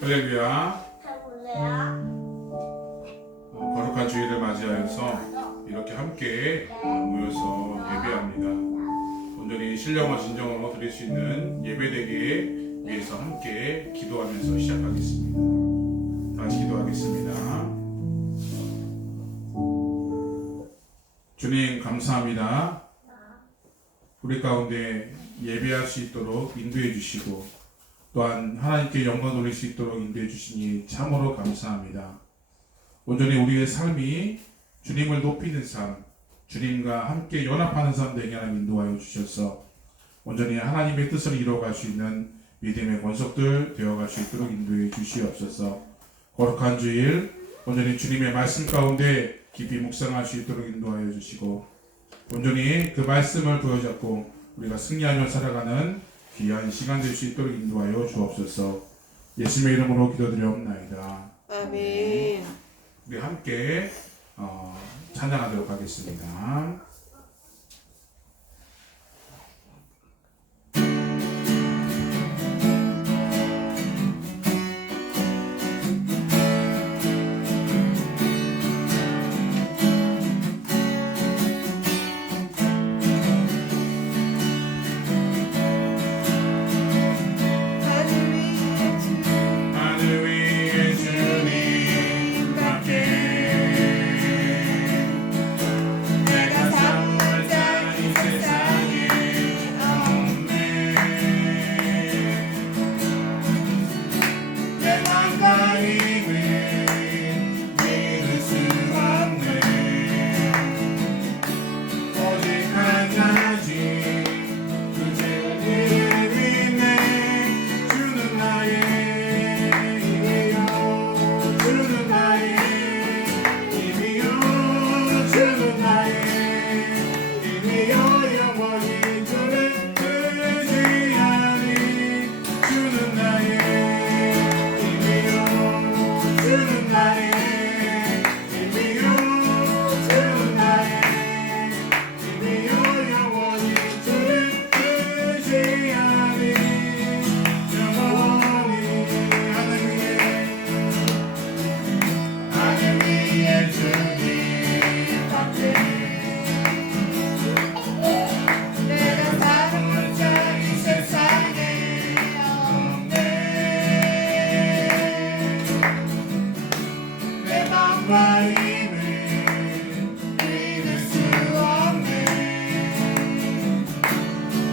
할렐루야. 해볼래요? 거룩한 주일을 맞이하여서 이렇게 함께 모여서 예배합니다. 온전히 신령과 진정으로 드릴 수 있는 예배되기에 위해서 함께 기도하면서 시작하겠습니다. 다시 기도하겠습니다. 주님 감사합니다. 우리 가운데 예배할 수 있도록 인도해 주시고 또한 하나님께 영광 돌릴 수 있도록 인도해 주시니 참으로 감사합니다. 온전히 우리의 삶이 주님을 높이는 삶, 주님과 함께 연합하는 삶 되게 하나님 인도하여 주셔서 온전히 하나님의 뜻을 이루어갈 수 있는 믿음의 권속들 되어갈 수 있도록 인도해 주시옵소서. 거룩한 주일 온전히 주님의 말씀 가운데 깊이 묵상할 수 있도록 인도하여 주시고 온전히 그 말씀을 부여잡고 우리가 승리하며 살아가는 귀한 시간 될 수 있도록 인도하여 주옵소서. 예수님의 이름으로 기도드리옵나이다. 아멘. 우리 함께 찬양하도록 하겠습니다. 하늘 위에 주님 밖에 내가 삼을 자 이 세상에 없네. 내 맘과 힘을 믿을 수 없네. 오직 한 가지 그 죄를 믿네. 주는 나의 힘이요 주는 나의 힘이요 주는 나의 힘이요 영원히 주를 의지하니 주는 나의 힘이요 주는 나의 힘이요 주는 나의 힘이요 영원히 주를 의지하니 영원히 하늘 위에 주님 밖에 내가 다른 자 이 세상에 없네. 내 맘과 힘을 믿을 수 없네.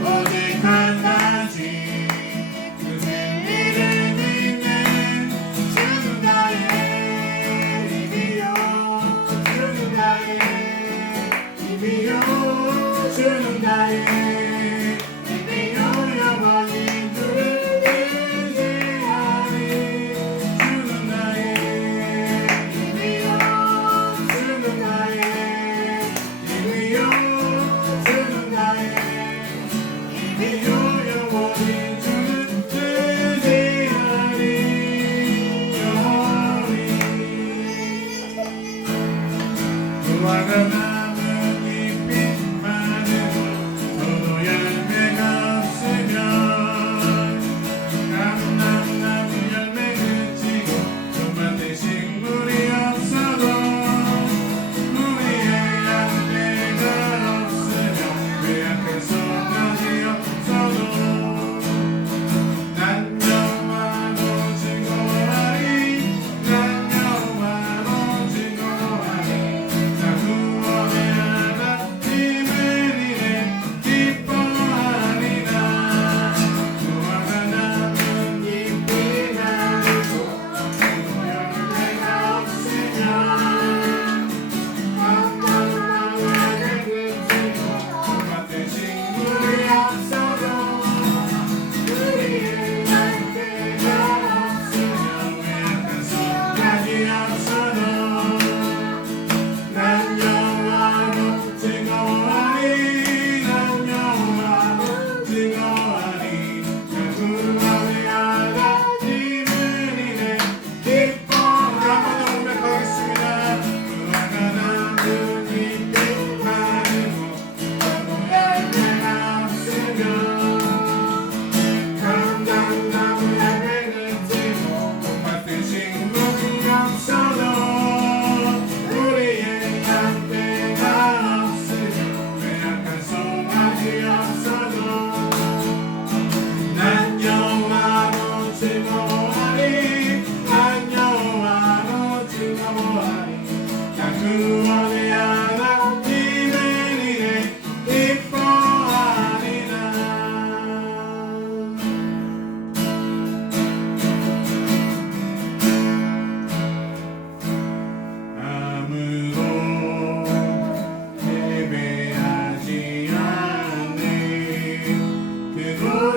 오직 한 가지 그 진리를 믿네. 주는 나의 힘이요 주는 나의 힘이요 주는 나의 힘이요 영원히 주를 의지하니 주는 나의 힘이요 주는 나의 힘이요 주는 나의 힘이요 영원히 주를 의지하니 영원히 무화과 나무 잎이 많으고 저도 열매가 없으면 감람나무 열매 그치고 tomate 식물이 없어도 우리의 양떼가 없으면 그 앞에 쏟아지 없어도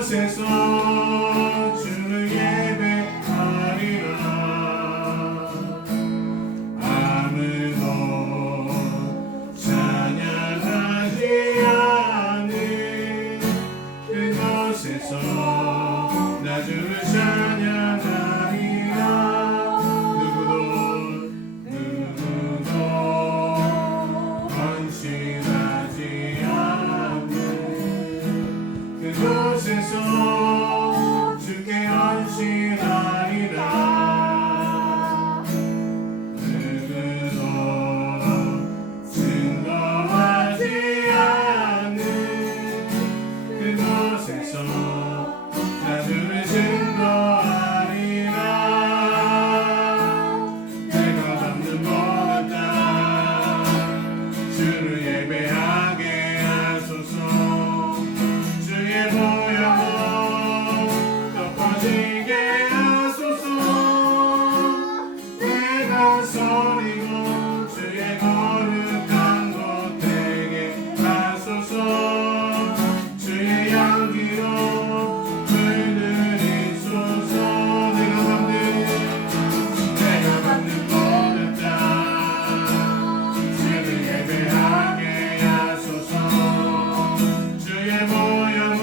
그곳에서 주를 예배하리라. 아무도 찬양하지 않는 그곳에서 나 주를 찬양하리라. 누구도 헌신하지 않는 그곳에서 주께 헌신하리라. 누구도 증거하지 않는 그곳에서 나 주를 증거하리라. 내가 받는 모든 땅 주를 예배하게 하소서. 주의 보혈로 덮어지게 하소서. 내가 서리고 주의 거룩한 곳 되게 하소서. 주의 향기로 물들이소서. 내가 받는 모든 땅 주를 예배하게 하소서. 주의 보혈로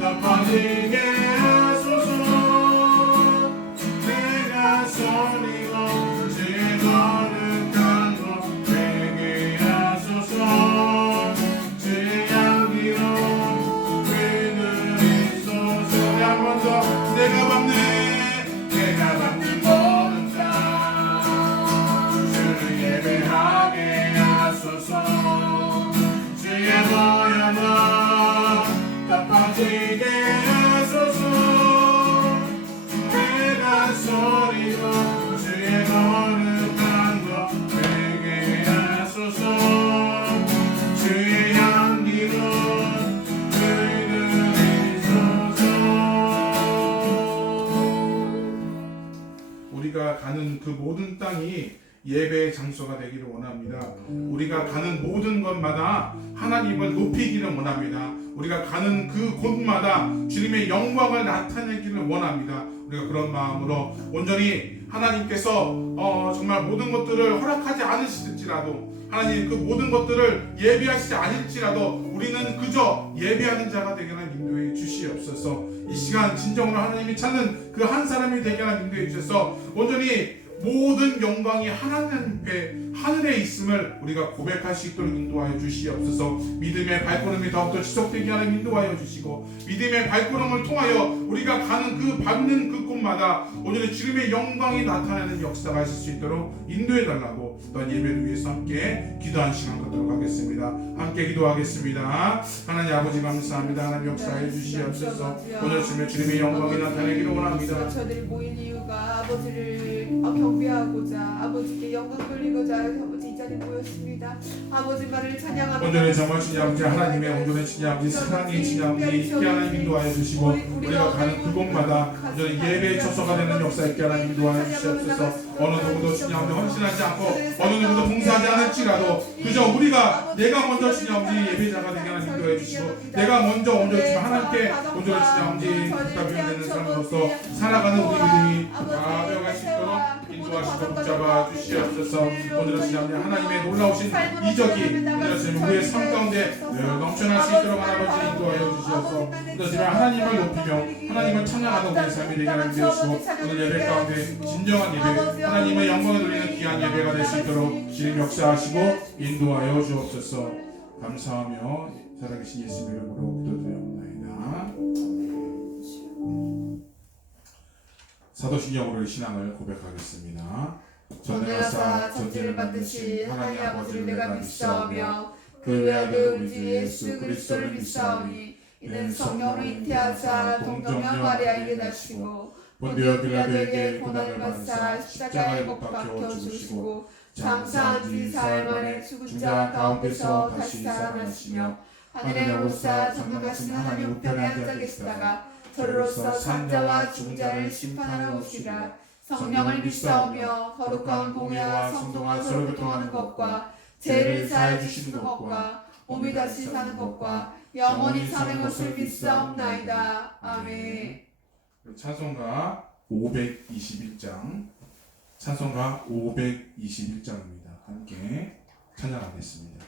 덮어지게 하소서. 내가 서리고 주의 거룩한 곳 되게 하소서. 주의 향기로 물들이소서. 한 번 더 내가 받는 모든 땅 주를 예배하게 하소서. 주의 보혈로 덮어지게 하소서. 내가 서리고 주의 거룩한 곳 되게 하소서. 주의 향기로 물들이소서. 우리가 가는 그 모든 땅이 예배의 장소가 되기를 원합니다. 우리가 가는 모든 것마다 하나님을 높이기를 원합니다. 우리가 가는 그 곳마다 주님의 영광을 나타내기를 원합니다. 우리가 그런 마음으로 온전히 하나님께서 정말 모든 것들을 허락하지 않으실지라도, 하나님 그 모든 것들을 예배하시지 않을지라도 우리는 그저 예배하는 자가 되게 하는 인도해 주시옵소서. 이 시간 진정으로 하나님이 찾는 그 한 사람이 되게 하는 인도해 주셔서 온전히 모든 영광이 하나님 앞에 하늘에 있음을 우리가 고백할 수 있도록 인도하여 주시옵소서. 믿음의 발걸음이 더욱더 지속되게 하는 인도하여 주시고, 믿음의 발걸음을 통하여 우리가 가는 그 밟는 그 곳마다 오늘의 주님의 영광이 나타나는 역사가 있을 수 있도록 인도해 달라고 또한 예배를 위해서 함께 기도한 시간 갖도록 하겠습니다. 함께 기도하겠습니다. 하나님 아버지 감사합니다. 하나님 역사해 주시옵소서. 오늘 주님의 영광이 나타내기를 원합니다. 저들이 모인 이유가 아버지를 경배하고자, 아버지께 영광 돌리고자 아버지 이 자리에 모였습니다. 아버지 말을 찬양하며 온전히 정말 주님 아버지, 하나님의 온전한 주님 아버지, 사랑의 주님 아버지 있게 하나님 인도하여 주시고, 우리가 가는 그곳마다 온전히 예배의 처소가 되는 역사 있게 하나님 인도하여 주시옵소서. 어느 누구도 주님 아버지 헌신하지 않고 어느 누구도 봉사하지 않을지라도 그저 우리가 내가 먼저 주님 아버지 예배자가 되게 하나님 인도해 주시고, 내가 먼저 온전히 주님 하나님께 온전히 주님 아버지 부탁이 되는 사람으로서 살아가는 우리 믿음이 가벼워갈 수 있도록 인도하시고 붙잡아 주시옵소서. 오늘은 주님 아버지 하나님의 놀라우신 이적이 오늘은 주님 우리의 삶 가운데 넘쳐날 수 있도록 아버지 인도하여 주시옵소서. 오늘 주님 하나님을 높이며 하나님을 찬양하는 우리의 삶이 되게 하나님 되시고, 오늘 예배 가운데 진정한 예배, 하나님의 영광을 돌리는 귀한 예배가 될 수 있도록 주님 역사하시고 인도하여 주옵소서. 감사하며 살아계신 예수님의 이름으로 기도드립니다. 사도신경으로의 신앙을 고백하겠습니다. 전능하사 전지를 만드신 하나님 아버지를 내가 믿사오며 그 외아들 우리 주 예수 그리스도를 믿사오니, 이는 성령으로 잉태하사 동정녀 마리아에게 나시고 본디오 빌라도에게 고난을 받으사 십자가에 못 박혀 죽으시고 장사한 지 사흘 만에 죽은 자 가운데서 다시 살아나시며 하늘에 오르사 전능하신 하나님 우편에 앉아 계시다가 저로서 산자와 죽은 자를 심판하러 오시리라. 성령을 믿사오며 거룩한 공예와 성도가 서로 교통하는 것과 죄를 사해 주시는 것과 몸이 다시 사는 것과 영원히 사는 것을 믿사옵나이다. 아멘. 찬송가 521장, 찬송가 521장입니다. 함께 찬양하겠습니다.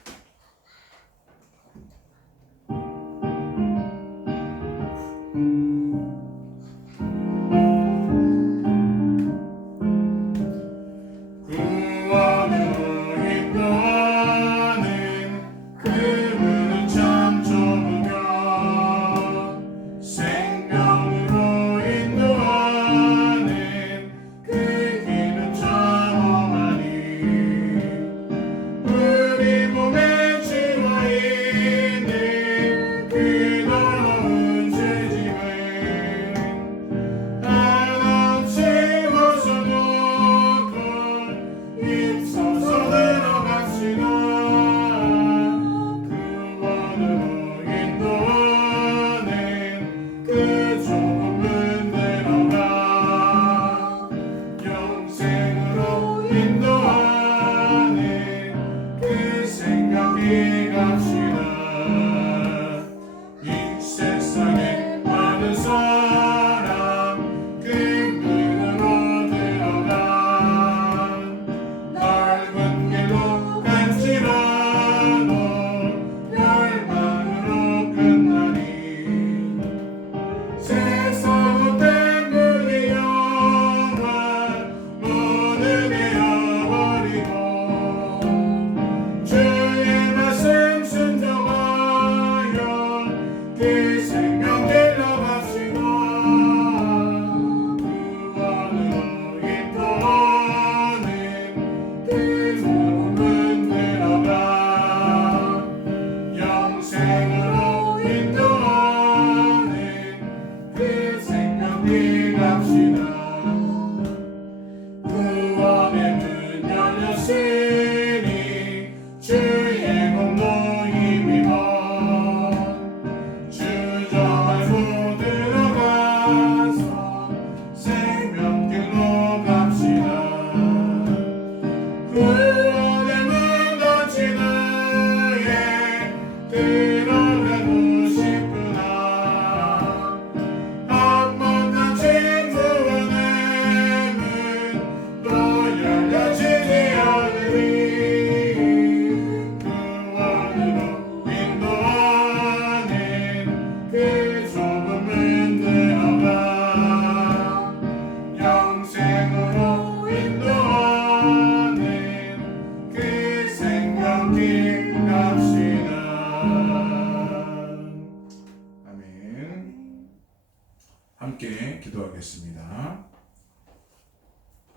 함께 기도하겠습니다.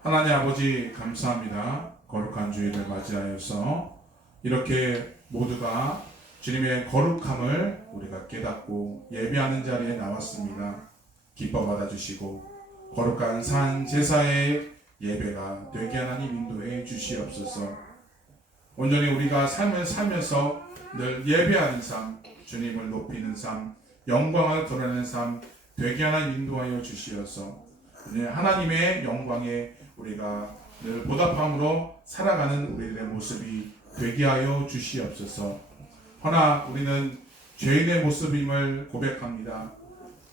하나님 아버지 감사합니다. 거룩한 주일을 맞이하여서 이렇게 모두가 주님의 거룩함을 우리가 깨닫고 예배하는 자리에 나왔습니다. 기뻐 받아주시고 거룩한 산 제사의 예배가 되게 하나님 인도해 주시옵소서. 온전히 우리가 삶을 살면서 늘 예배하는 삶, 주님을 높이는 삶, 영광을 드러내는 삶 되게 하나님 인도하여 주시어서 하나님의 영광에 우리가 늘 보답함으로 살아가는 우리들의 모습이 되게 하여 주시옵소서. 허나 우리는 죄인의 모습임을 고백합니다.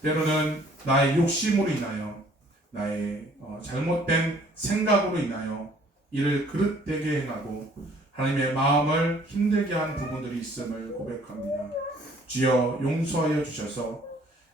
때로는 나의 욕심으로 인하여 나의 잘못된 생각으로 인하여 이를 그릇되게 행하고 하나님의 마음을 힘들게 한 부분들이 있음을 고백합니다. 주여 용서하여 주셔서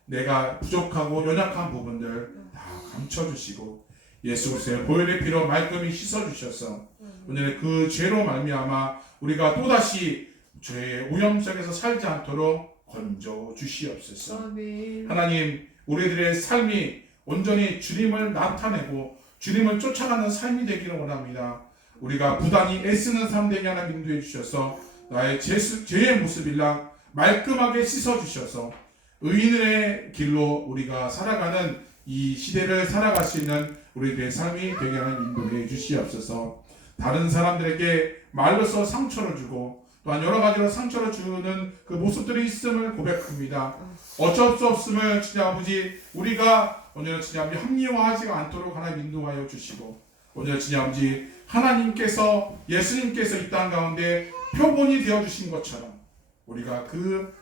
내가 부족하고 연약한 부분들 다 감춰주시고 예수 그리스도의 보혈의 피로 말끔히 씻어주셔서 오늘 그 죄로 말미암아 우리가 또다시 죄의 오염 속에서 살지 않도록 건져 주시옵소서. 아멘. 하나님 우리들의 삶이 온전히 주님을 나타내고 주님을 쫓아가는 삶이 되기를 원합니다. 우리가 부단히 애쓰는 삶 되게 하나 인도해 주셔서 나의 죄의 모습일랑 말끔하게 씻어 주셔서 의인의 길로 우리가 살아가는 이 시대를 살아갈 수 있는 우리들의 삶이 되게 하나 인도해 주시옵소서. 다른 사람들에게 말로써 상처를 주고 또한 여러 가지로 상처를 주는 그 모습들이 있음을 고백합니다. 어쩔 수 없음을 주님 아버지 우리가 오늘 주님 아버지 합리화하지 않도록 하나님 인도하여 주시고 오늘 주님 아버지 하나님께서 예수님께서 이 땅 가운데 표본이 되어주신 것처럼 우리가 그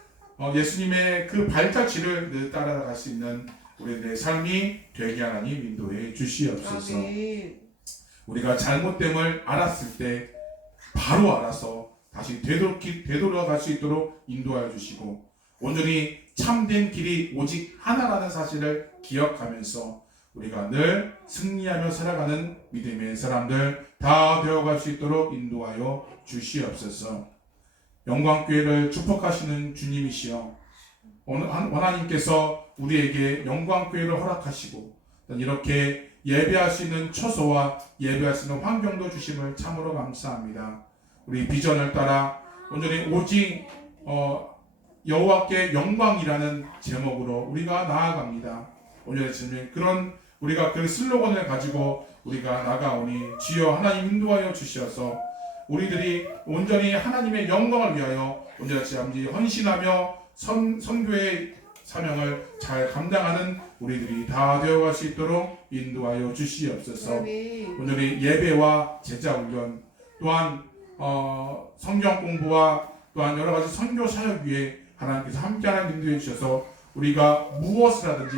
예수님의 그 발자취를 늘 따라갈 수 있는 우리들의 삶이 되게 하나님 인도해 주시옵소서. 아멘. 우리가 잘못됨을 알았을 때 바로 알아서 다시 되돌아갈 수 있도록 인도하여 주시고 온전히 참된 길이 오직 하나라는 사실을 기억하면서 우리가 늘 승리하며 살아가는 믿음의 사람들 다 되어갈 수 있도록 인도하여 주시옵소서. 영광교회를 축복하시는 주님이시여 하나님께서 우리에게 영광교회를 허락하시고 이렇게 예배할 수 있는 처소와 예배할 수 있는 환경도 주심을 참으로 감사합니다. 우리 비전을 따라 온전히 오직 여호와께 영광이라는 제목으로 우리가 나아갑니다. 오늘 주님 그런 우리가 그 슬로건을 가지고 우리가 나가오니 주여 하나님 인도하여 주셔서 우리들이 온전히 하나님의 영광을 위하여 온전히 헌신하며 선교의 사명을 잘 감당하는 우리들이 다 되어갈 수 있도록 인도하여 주시옵소서. 아멘. 온전히 예배와 제자훈련 또한 성경 공부와 또한 여러 가지 선교 사역 위에 하나님께서 함께하는 인도해 주셔서 우리가 무엇을 하든지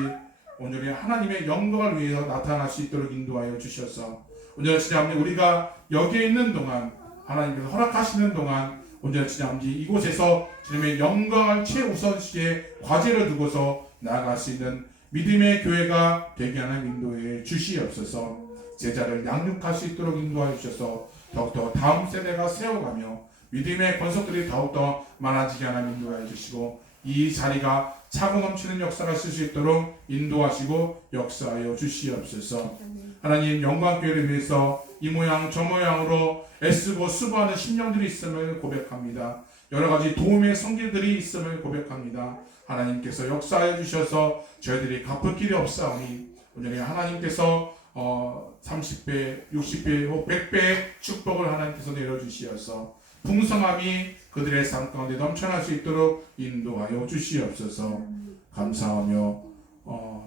온전히 하나님의 영광을 위해서 나타날 수 있도록 인도하여 주셔서 온전히 아버지 우리가 여기에 있는 동안 하나님께서 허락하시는 동안 온전히 아버지 이곳에서 주님의 영광을 최우선시에 과제를 두고서 나아갈 수 있는 믿음의 교회가 되게 하는 인도해 주시옵소서. 제자를 양육할 수 있도록 인도하여 주셔서 더욱더 다음 세대가 세워가며 믿음의 권속들이 더욱더 많아지게 하는 인도하여 주시고 이 자리가 차고 넘치는 역사가 있을 수 있도록 인도하시고 역사하여 주시옵소서. 하나님 영광교회를 위해서 이 모양 저 모양으로 애쓰고 수고하는 심령들이 있음을 고백합니다. 여러 가지 도움의 성질들이 있음을 고백합니다. 하나님께서 역사하여 주셔서 저희들이 갚을 길이 없사오니 오늘 하나님께서 30배, 60배, 혹 100배의 축복을 하나님께서 내려주시어서 풍성함이 그들의 삶 가운데 넘쳐날 수 있도록 인도하여 주시옵소서. 감사하며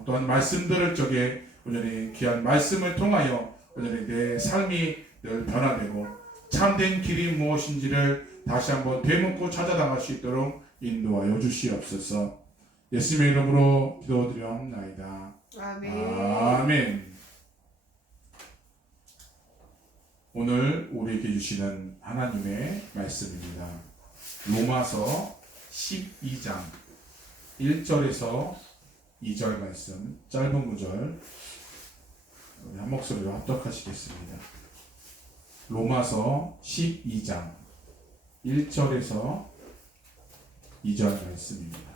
또한 말씀 들을 적에 온전히 귀한 말씀을 통하여 온전히 내 삶이 늘 변화되고 참된 길이 무엇인지를 다시 한번 되묻고 찾아나갈 수 있도록 인도하여 주시옵소서. 예수님의 이름으로 기도드리옵나이다. 아멘. 아멘. 오늘 우리에게 주시는 하나님의 말씀입니다. 로마서 12장 1절에서 2절 말씀 짧은 구절 우리 한 목소리로 합독하시겠습니다. 로마서 12장 1절에서 2절 말씀입니다.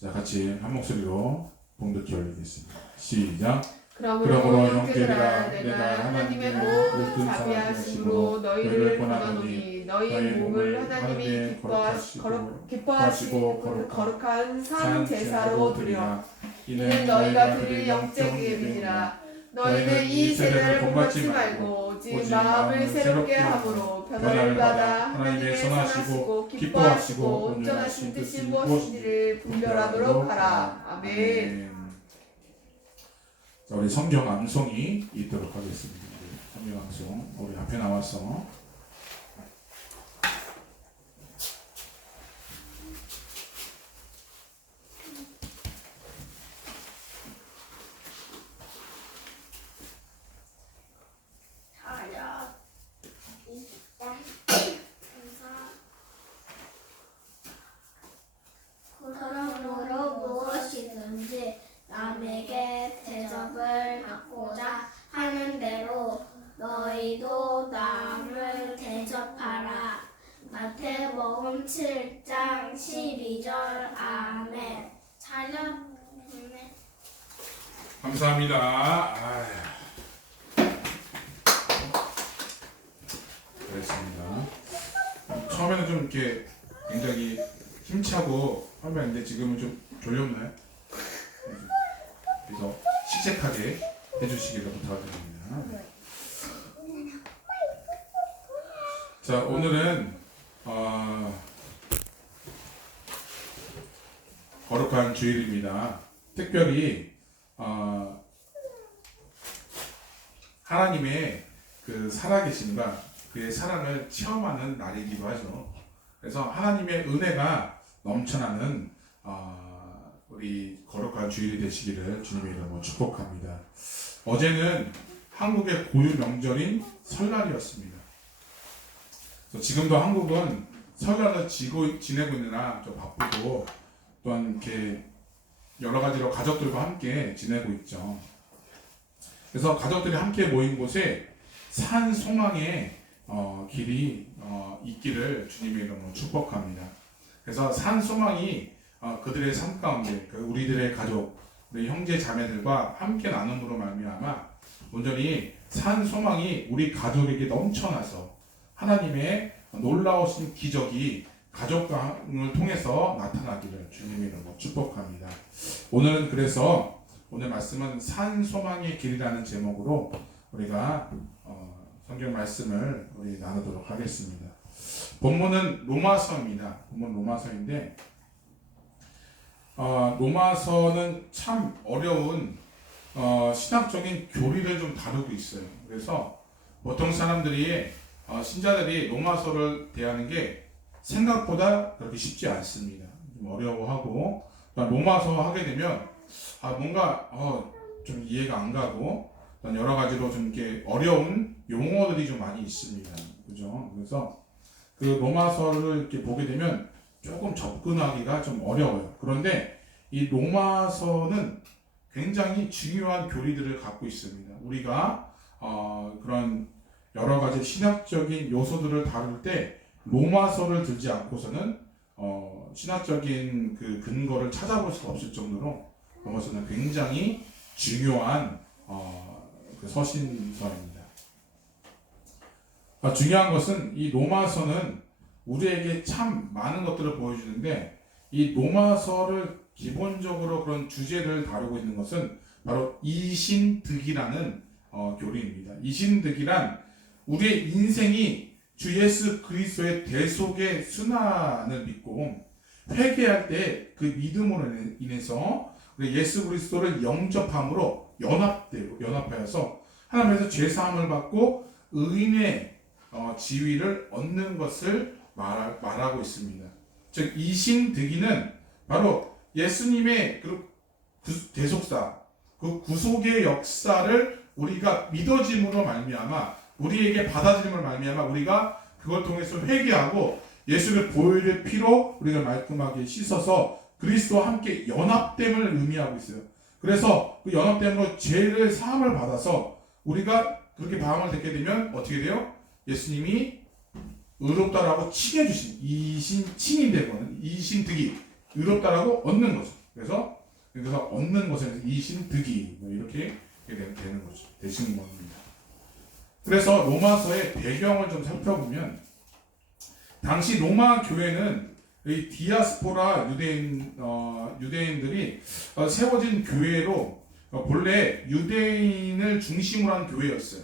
자, 같이 한 목소리로 봉독해 올리겠습니다. 시작. 그러므로 형제들아 내가 하나님의 모든 자비하심으로 너희를 권하노니 너희 몸을 하나님이 기뻐하시고 그 거룩한 산 제사로 드리라. 이는 너희가 드릴 영적 예비니라. 너희는 이 세대를 본받지 말고 오직 마음을 새롭게 함으로 변화를 받아 하나님의 선하시고 기뻐하시고 온전하신 뜻이 무엇인지를 분별하도록 하라. 아멘. 자, 우리 성경 암송이 있도록 하겠습니다. 성경 암송 우리 앞에 나와서 그러므로 무엇이든지 남에게 대접을 받고자 하는 대로 너희도 남을 대접하라. 마태복음 7장 12절. 아멘. 감사합니다. 그렇습니다. 처음에는 좀 이렇게 굉장히 힘차고 하면인데 지금은 좀 졸렸나요? 그래서 식색하게 해주시기를 부탁드립니다. 자, 오늘은 거룩한 주일입니다. 특별히 하나님의 그 살아계심과 그의 사랑을 체험하는 날이기도 하죠. 그래서 하나님의 은혜가 넘쳐나는 우리 거룩한 주일이 되시기를 주님의 이름으로 축복합니다. 어제는 한국의 고유 명절인 설날이었습니다. 그래서 지금도 한국은 설날을 지내고 있느라 좀 바쁘고 또한 이렇게 여러 가지로 가족들과 함께 지내고 있죠. 그래서 가족들이 함께 모인 곳에 산 소망의 길이 있기를 주님의 이름으로 축복합니다. 그래서 산 소망이 그들의 삶 가운데 우리들의 가족, 우리 형제 자매들과 함께 나눔으로 말미암아 온전히 산 소망이 우리 가족에게 넘쳐나서 하나님의 놀라우신 기적이 가족을 통해서 나타나기를 주님의 이름으로 축복합니다. 오늘은 그래서 오늘 말씀은 산 소망의 길이라는 제목으로 우리가 성경 말씀을 우리 나누도록 하겠습니다. 본문은 로마서입니다. 본문 로마서인데 로마서는 참 어려운 신학적인 교리를 좀 다루고 있어요. 그래서 보통 사람들이 신자들이 로마서를 대하는 게 생각보다 그렇게 쉽지 않습니다. 좀 어려워하고 로마서 하게 되면 뭔가 좀 이해가 안 가고 여러 가지로 좀 이렇게 어려운 용어들이 좀 많이 있습니다. 그죠? 그래서 그 로마서를 이렇게 보게 되면 조금 접근하기가 좀 어려워요. 그런데 이 로마서는 굉장히 중요한 교리들을 갖고 있습니다. 우리가 그런 여러 가지 신학적인 요소들을 다룰 때 로마서를 들지 않고서는 신학적인 그 근거를 찾아볼 수가 없을 정도로 로마서는 굉장히 중요한 그 서신서입니다. 중요한 것은 이 로마서는 우리에게 참 많은 것들을 보여주는데 이 로마서를 기본적으로 그런 주제를 다루고 있는 것은 바로 이신득이라는 교리입니다. 이신득이란 우리의 인생이 주 예수 그리스도의 대속의 순환을 믿고 회개할 때 그 믿음으로 인해서 예수 그리스도를 영접함으로 연합하여서 하나님께서 죄 사함을 받고 의인의 지위를 얻는 것을 말하고 있습니다. 즉 이신득이는 바로 예수님의 그 대속사, 그 구속의 역사를 우리가 믿어짐으로 말미암아 우리에게 받아들임을 말미암아 우리가 그걸 통해서 회개하고 예수를 보혈의 피로 우리가 말끔하게 씻어서 그리스도와 함께 연합됨을 의미하고 있어요. 그래서 그 연합됨으로 죄를 사함을 받아서 우리가 그렇게 마음을 듣게 되면 어떻게 돼요? 예수님이 의롭다라고 칭해주신 칭이 되거든. 이신득이 의롭다라고 얻는 거죠. 그래서 얻는 것에 이신득이 이렇게 되는 거죠. 되시는 겁니다. 그래서 로마서의 배경을 좀 살펴보면 당시 로마 교회는 이 디아스포라 유대인들이 세워진 교회로 본래 유대인을 중심으로 한 교회였어요.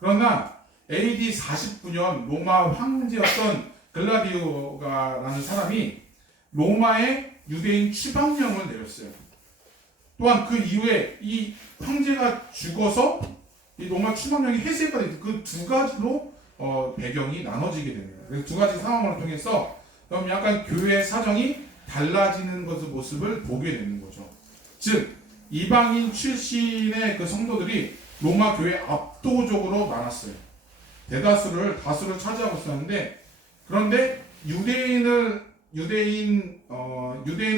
그러나 AD 49년 로마 황제였던 글라디오가라는 사람이 로마에 유대인 추방령을 내렸어요. 또한 그 이후에 이 황제가 죽어서 이 로마 추방령이 해제가 된 그 두 가지로 배경이 나눠지게 됩니다. 그래서 두 가지 상황을 통해서 그럼 약간 교회의 사정이 달라지는 것의 모습을 보게 되는 거죠. 즉 이방인 출신의 그 성도들이 로마 교회에 압도적으로 많았어요. 다수를 차지하고 있었는데 그런데 유대인을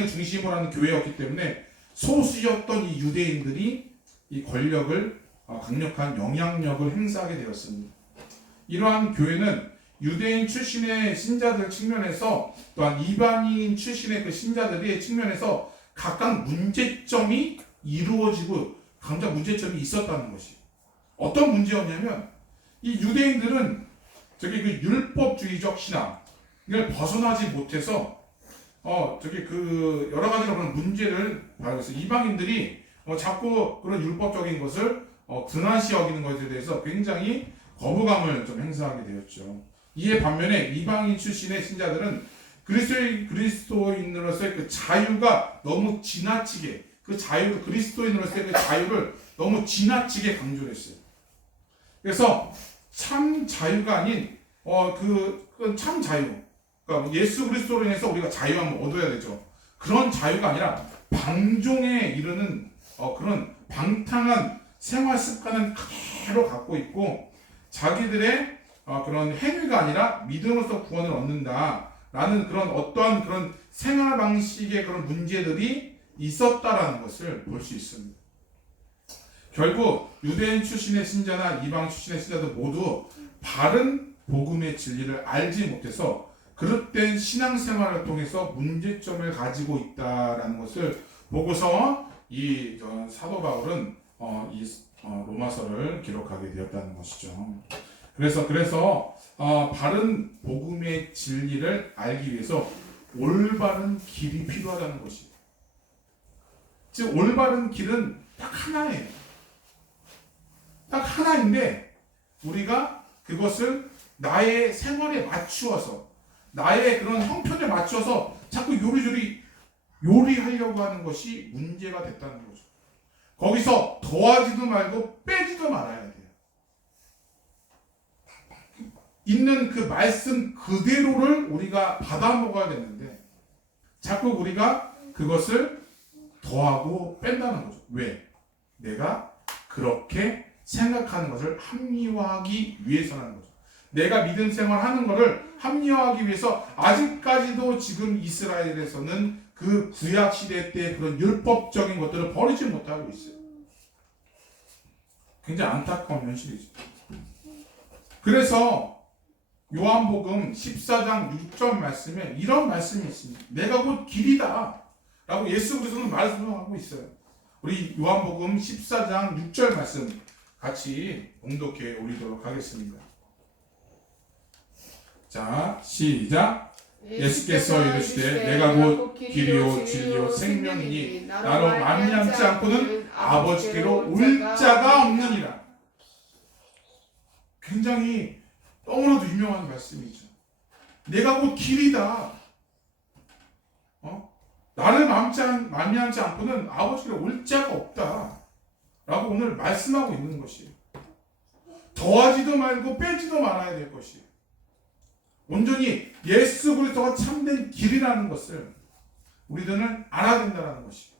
중심으로 하는 교회였기 때문에 소수였던 이 유대인들이 이 권력을 강력한 영향력을 행사하게 되었습니다. 이러한 교회는 유대인 출신의 신자들 측면에서 또한 이방인 출신의 그 신자들의 측면에서 각각 문제점이 이루어지고 각각 문제점이 있었다는 것이 어떤 문제였냐면 이 유대인들은 그 율법주의적 신앙을 벗어나지 못해서 그 여러 가지로 그런 문제를 발견했어요. 이방인들이 자꾸 그런 율법적인 것을 등한시 여기는 것에 대해서 굉장히 거부감을 좀 행사하게 되었죠. 이에 반면에 이방인 출신의 신자들은 그리스도인으로서의 그 자유가 너무 지나치게 그리스도인으로서의 그 자유를 너무 지나치게 강조했어요. 그래서 참 자유가 아닌 참 자유. 그러니까 예수 그리스도로 인해서 우리가 자유함을 얻어야 되죠. 그런 자유가 아니라 방종에 이르는 그런 방탕한 생활 습관을 그대로 갖고 있고 자기들의 그런 행위가 아니라 믿음으로써 구원을 얻는다라는 그런 어떠한 그런 생활 방식의 그런 문제들이 있었다라는 것을 볼 수 있습니다. 결국 유대인 출신의 신자나 이방 출신의 신자들 모두 바른 복음의 진리를 알지 못해서 그릇된 신앙생활을 통해서 문제점을 가지고 있다라는 것을 보고서 이 사도 바울은 로마서를 기록하게 되었다는 것이죠. 그래서 바른 복음의 진리를 알기 위해서 올바른 길이 필요하다는 것이. 즉 올바른 길은 딱 하나예요. 딱 하나인데 우리가 그것을 나의 생활에 맞추어서 나의 그런 형편에 맞춰서 자꾸 요리조리 요리하려고 하는 것이 문제가 됐다는 거죠. 거기서 더하지도 말고 빼지도 말아야 돼요. 있는 그 말씀 그대로를 우리가 받아 먹어야 되는데 자꾸 우리가 그것을 더하고 뺀다는 거죠. 왜? 내가 그렇게 생각하는 것을 합리화하기 위해서라는 거죠. 내가 믿음 생활하는 것을 합리화하기 위해서 아직까지도 지금 이스라엘에서는 그 구약 시대 때 그런 율법적인 것들을 버리지 못하고 있어요. 굉장히 안타까운 현실이죠. 그래서 요한복음 14장 6절 말씀에 이런 말씀이 있습니다. 내가 곧 길이다 라고 예수 그리스도는 말씀하고 있어요. 우리 요한복음 14장 6절 말씀 같이 봉독해 올리도록 하겠습니다. 자, 시작. 예수께서 이르시되 내가 곧 길이요 진리요 생명이니 나로 말미암지 않고는 아버지께로 올 자가 없느니라. 굉장히 너무나도 유명한 말씀이죠. 내가 곧 길이다. 나를 말미암지 않고는 아버지께로 올 자가 없다. 라고 오늘 말씀하고 있는 것이에요. 더하지도 말고 빼지도 말아야 될 것이에요. 온전히 예수 그리스도가 참된 길이라는 것을 우리들은 알아야 된다는 것이에요.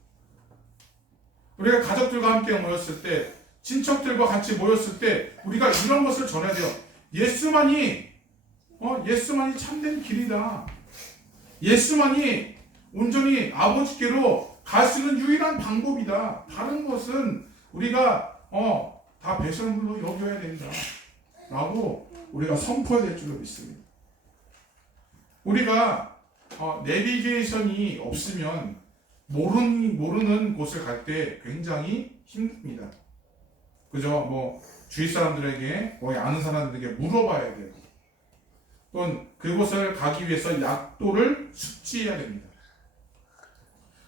우리가 가족들과 함께 모였을 때, 친척들과 같이 모였을 때 우리가 이런 것을 전해야 돼요. 예수만이 참된 길이다. 예수만이 온전히 아버지께로 갈 수 있는 유일한 방법이다. 다른 것은 우리가 다 배설물로 여겨야 된다. 라고 우리가 선포해야 될 줄로 믿습니다. 우리가 내비게이션이 없으면 모르는 곳을 갈 때 굉장히 힘듭니다. 그죠? 주위 사람들에게 거의 아는 사람들에게 물어봐야 되고 또는 그곳을 가기 위해서 약도를 숙지해야 됩니다.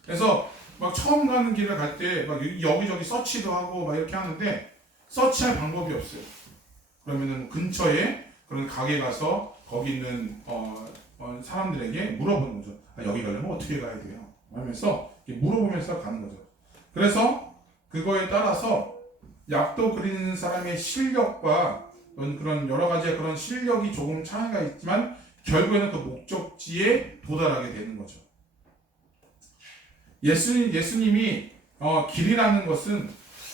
그래서 처음 가는 길을 갈 때 여기저기 서치도 하고 이렇게 하는데 서치할 방법이 없어요. 그러면은 근처에 그런 가게 가서 거기 있는 사람들에게 물어보는 거죠. 여기 가려면 어떻게 가야 돼요? 하면서 물어보면서 가는 거죠. 그래서 그거에 따라서 약도 그리는 사람의 실력과 그런 여러 가지 그런 실력이 조금 차이가 있지만 결국에는 그 목적지에 도달하게 되는 거죠. 예수님이 길이라는 것은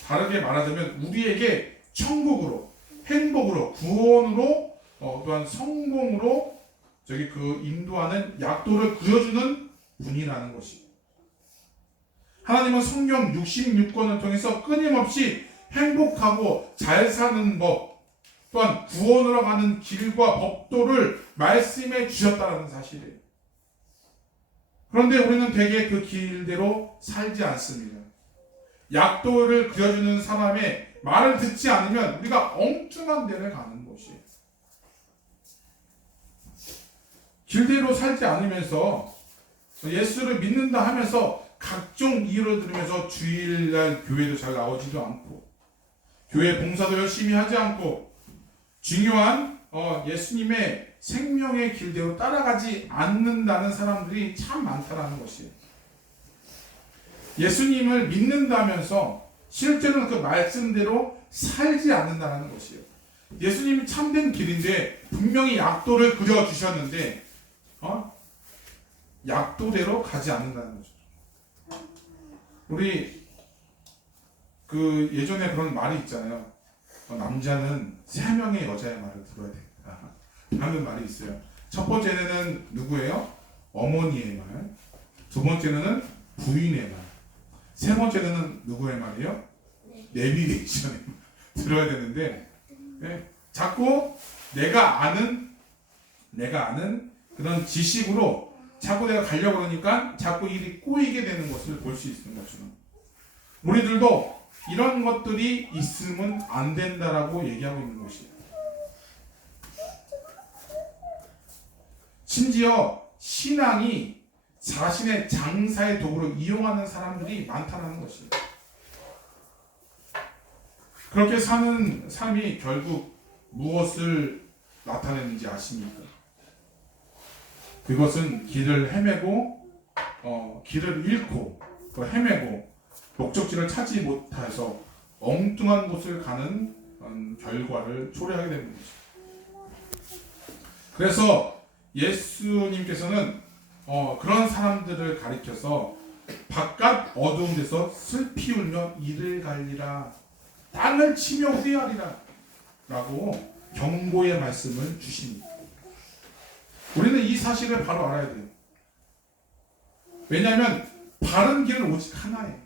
다르게 말하자면 우리에게 천국으로, 행복으로, 구원으로, 또한 성공으로 그 인도하는 약도를 그려주는 분이라는 것이에요. 하나님은 성경 66권을 통해서 끊임없이 행복하고 잘 사는 법, 또한 구원으로 가는 길과 법도를 말씀해 주셨다는 사실이에요. 그런데 우리는 대개 그 길대로 살지 않습니다. 약도를 그려주는 사람의 말을 듣지 않으면 우리가 엉뚱한 데를 가는 것이에요. 길대로 살지 않으면서 예수를 믿는다 하면서 각종 이유를 들으면서 주일날 교회도 잘 나오지도 않고 교회 봉사도 열심히 하지 않고 중요한 예수님의 생명의 길대로 따라가지 않는다는 사람들이 참 많다라는 것이에요. 예수님을 믿는다면서 실제로는 그 말씀대로 살지 않는다는 것이에요. 예수님이 참된 길인데 분명히 약도를 그려주셨는데 약도대로 가지 않는다는 거죠. 우리 그 예전에 그런 말이 있잖아요. 남자는 3명의 여자의 말을 들어야 된다 하는 말이 있어요. 첫 번째는 누구예요? 어머니의 말. 두 번째는 부인의 말. 세 번째는 누구의 말이에요? 내비게이션의 말 들어야 되는데 자꾸 내가 아는 그런 지식으로 자꾸 내가 가려고 그러니까 자꾸 일이 꼬이게 되는 것을 볼 수 있는 거죠. 우리들도 이런 것들이 있으면 안 된다라고 얘기하고 있는 것이에요. 심지어 신앙이 자신의 장사의 도구로 이용하는 사람들이 많다는 것이에요. 그렇게 사는 삶이 결국 무엇을 나타내는지 아십니까? 그것은 길을 헤매고 길을 잃고 또 헤매고 목적지를 찾지 못해서 엉뚱한 곳을 가는 결과를 초래하게 되는 것이죠. 그래서 예수님께서는 그런 사람들을 가리켜서 바깥 어두운 데서 슬피 울며 이를 갈리라 땅을 치며 후회하리라 라고 경고의 말씀을 주십니다. 우리는 이 사실을 바로 알아야 돼요. 왜냐하면 바른 길은 오직 하나예요.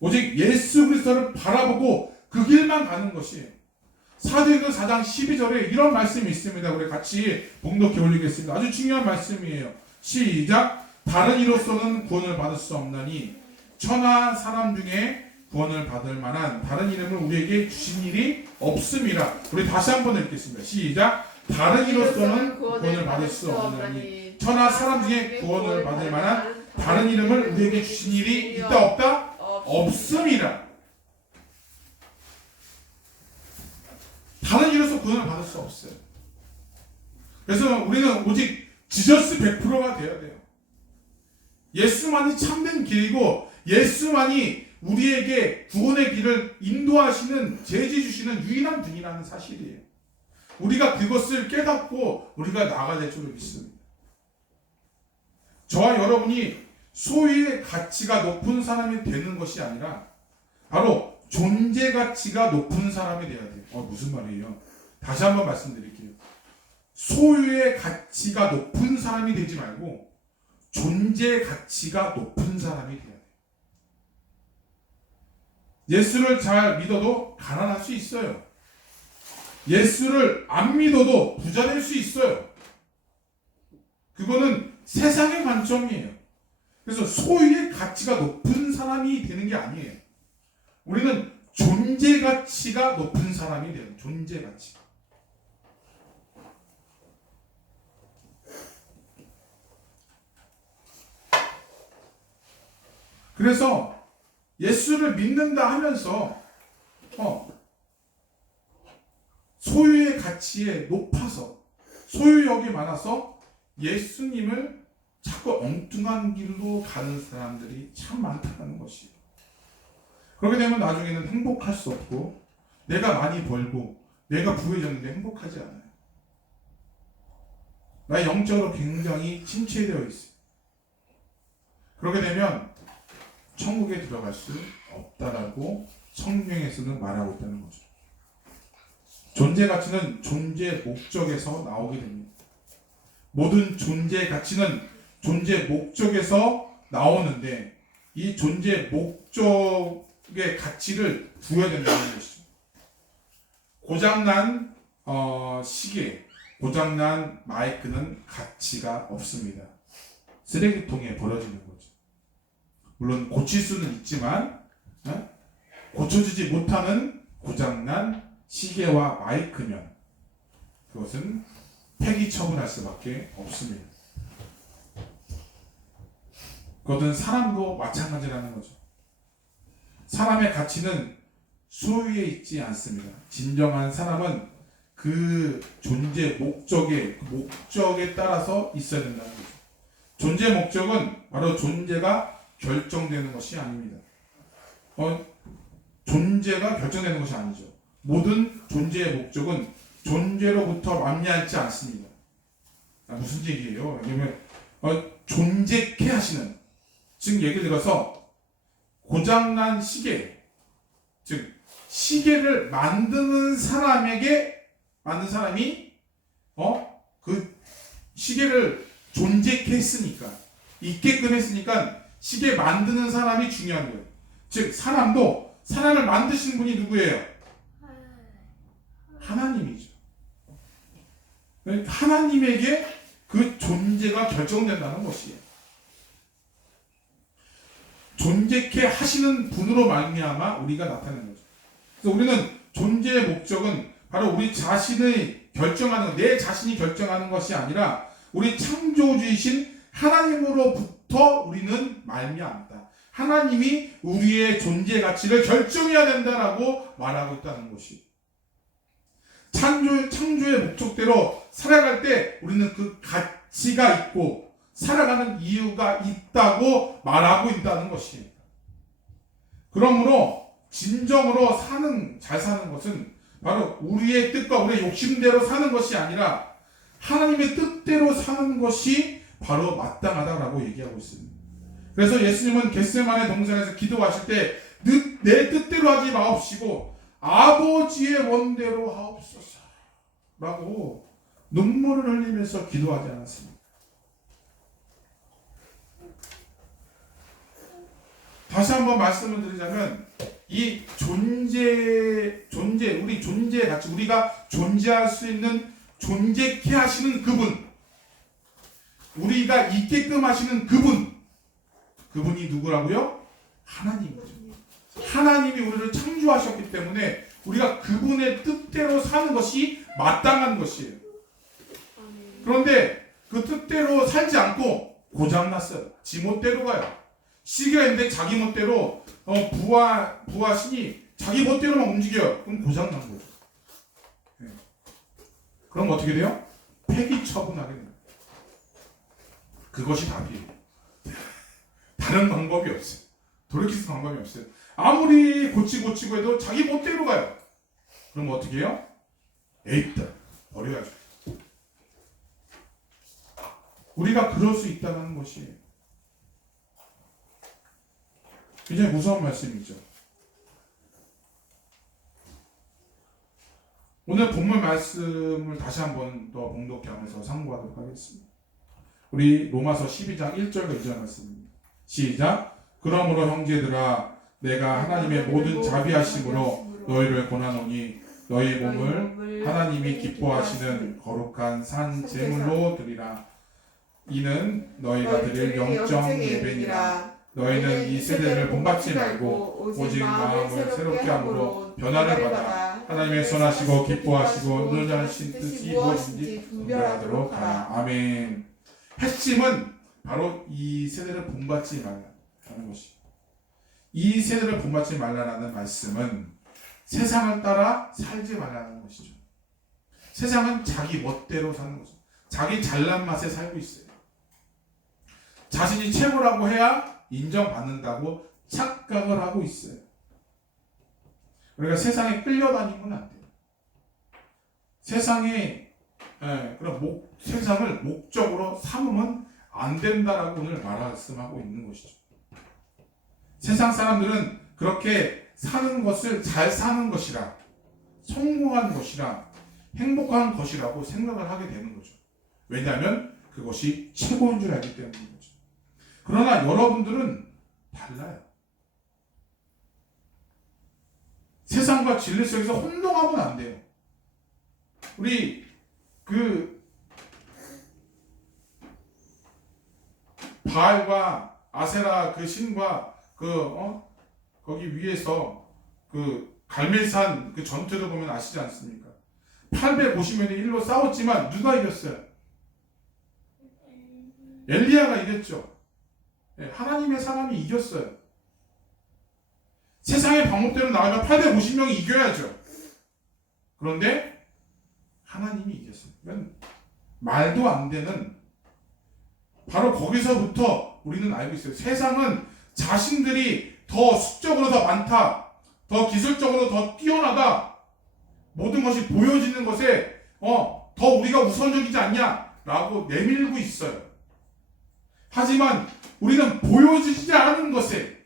오직 예수 그리스도를 바라보고 그 길만 가는 것이에요. 사도행전 4장 12절에 이런 말씀이 있습니다. 우리 같이 봉독해 올리겠습니다. 아주 중요한 말씀이에요. 시작. 다른 이로서는 구원을 받을 수 없나니 천하 사람 중에 구원을 받을 만한 다른 이름을 우리에게 주신 일이 없음이라. 우리 다시 한번 읽겠습니다. 시작. 다른 이로서는 구원을 받을 수 없나니 천하 사람 중에 구원을 받을 만한 다른 이름을 우리에게 주신 일이 있다 없다? 없음이라. 다른 이로서 구원을 받을 수 없어요. 그래서 우리는 오직 지저스 100%가 되어야 돼요. 예수만이 참된 길이고 예수만이 우리에게 구원의 길을 인도하시는 제지 주시는 유일한 분이라는 사실이에요. 우리가 그것을 깨닫고 우리가 나아가야 될 줄을 믿습니다. 저와 여러분이 소유의 가치가 높은 사람이 되는 것이 아니라 바로 존재 가치가 높은 사람이 돼야 돼요. 무슨 말이에요? 다시 한번 말씀드릴게요. 소유의 가치가 높은 사람이 되지 말고 존재 가치가 높은 사람이 돼야 돼요. 예수를 잘 믿어도 가난할 수 있어요. 예수를 안 믿어도 부자 될 수 있어요. 그거는 세상의 관점이에요. 그래서 소유의 가치가 높은 사람이 되는 게 아니에요. 우리는 존재 가치가 높은 사람이 돼요. 존재 가치. 그래서 예수를 믿는다 하면서 소유의 가치에 높아서 소유욕이 많아서 예수님을 자꾸 엉뚱한 길로 가는 사람들이 참 많다는 것이에요. 그렇게 되면 나중에는 행복할 수 없고 내가 많이 벌고 내가 부유해졌는데 행복하지 않아요. 나의 영적으로 굉장히 침체되어 있어요. 그렇게 되면 천국에 들어갈 수 없다라고 성경에서는 말하고 있다는 거죠. 존재 가치는 존재 목적에서 나오게 됩니다. 모든 존재 가치는 존재 목적에서 나오는데 이 존재 목적의 가치를 부여야 된다는 것이죠. 고장난 시계, 고장난 마이크는 가치가 없습니다. 쓰레기통에 버려지는 거죠. 물론 고칠 수는 있지만 고쳐지지 못하는 고장난 시계와 마이크면 그것은 폐기 처분할 수밖에 없습니다. 그것은 사람도 마찬가지라는 거죠. 사람의 가치는 소유에 있지 않습니다. 진정한 사람은 그 존재 목적에 따라서 있어야 된다는 거죠. 존재 목적은 바로 존재가 결정되는 것이 아닙니다. 존재가 결정되는 것이 아니죠. 모든 존재의 목적은 존재로부터 만미하지 않습니다. 무슨 얘기예요? 왜냐면 존재케 하시는, 즉 예를 들어서 고장난 시계, 즉 시계를 만든 사람이 그 시계를 존재케 했으니까, 있게끔 했으니까 시계 만드는 사람이 중요한 거예요. 즉 사람도, 사람을 만드신 분이 누구예요? 하나님이죠. 하나님에게 그 존재가 결정된다는 것이에요. 존재케 하시는 분으로 말미암아 우리가 나타내는 거죠. 그래서 우리는 존재의 목적은 바로 우리 자신의 결정하는, 내 자신이 결정하는 것이 아니라 우리 창조주이신 하나님으로부터 우리는 말미암다. 하나님이 우리의 존재 가치를 결정해야 된다라고 말하고 있다는 것이. 창조의 목적대로 살아갈 때 우리는 그 가치가 있고 살아가는 이유가 있다고 말하고 있다는 것이에요. 그러므로 진정으로 잘 사는 것은 바로 우리의 뜻과 우리의 욕심대로 사는 것이 아니라 하나님의 뜻대로 사는 것이 바로 마땅하다라고 얘기하고 있습니다. 그래서 예수님은 겟세마네 동산에서 기도하실 때 내 뜻대로 하지 마옵시고 아버지의 원대로 하옵소서 라고 눈물을 흘리면서 기도하지 않았습니다. 다시 한번 말씀을 드리자면 이 우리 존재의 가치, 우리가 존재할 수 있는, 존재케 하시는 그분, 우리가 있게끔 하시는 그분이 누구라고요? 하나님이죠. 하나님이 우리를 창조하셨기 때문에 우리가 그분의 뜻대로 사는 것이 마땅한 것이에요. 그런데 그 뜻대로 살지 않고 고장났어요. 지 멋대로 가요. 시계가 있는데 자기 멋대로 부하 신이 자기 멋대로만 움직여요. 그럼 고장난 거죠. 네. 그럼 어떻게 돼요? 폐기 처분하게 됩니다. 그것이 답이에요. 다른 방법이 없어요. 돌이킬 수 방법이 없어요. 아무리 고치고 해도 자기 멋대로 가요. 그럼 어떻게 해요? 에이다 버려야죠. 우리가 그럴 수 있다는 것이에요. 굉장히 무서운 말씀이죠. 오늘 본문 말씀을 다시 한번 더 봉독하면서 상고하도록 하겠습니다. 우리 로마서 12장 1절과 2절 말씀입니다. 시작. 그러므로 형제들아 내가 하나님의 모든 자비하심으로 너희를 권하노니 너희 몸을 하나님이 기뻐하시는 거룩한 산 제물로 드리라. 이는 너희가 드릴 영적 예배니라. 너희는 이 세대를 본받지 말고 오직 마음을 새롭게 함으로 변화를 받아 하나님의 선하시고 기뻐하시고 온전하신 뜻이 무엇인지 분별하도록 하라. 아멘. 핵심은 바로 이 세대를 본받지 말라는 것이. 이 세대를 본받지 말라는 말씀은 세상을 따라 살지 말라는 것이죠. 세상은 자기 멋대로 사는 거죠. 자기 잘난 맛에 살고 있어요. 자신이 최고라고 해야 인정받는다고 착각을 하고 있어요. 우리가 세상에 끌려다니면 안 돼요. 세상에 세상을 목적으로 삼으면 안 된다라고 오늘 말씀하고 있는 것이죠. 세상 사람들은 그렇게 사는 것을 잘 사는 것이라, 성공한 것이라, 행복한 것이라고 생각을 하게 되는 거죠. 왜냐하면 그것이 최고인 줄 알기 때문인 거죠. 그러나 여러분들은 달라요. 세상과 진리 속에서 혼동하면 안 돼요. 우리 바알과 아세라 그 신과 거기 위에서 갈멜산 그 전투를 보면 아시지 않습니까? 850명이 1로 싸웠지만 누가 이겼어요? 엘리야가 이겼죠. 하나님의 사람이 이겼어요. 세상의 방법대로 나가면 850명이 이겨야죠. 그런데 하나님이 이겼어요. 이건 말도 안 되는, 바로 거기서부터 우리는 알고 있어요. 세상은 자신들이 더 수적으로 더 많다, 더 기술적으로 더 뛰어나다, 모든 것이 보여지는 것에 더 우리가 우선적이지 않냐라고 내밀고 있어요. 하지만 우리는 보여지지 않은 것에,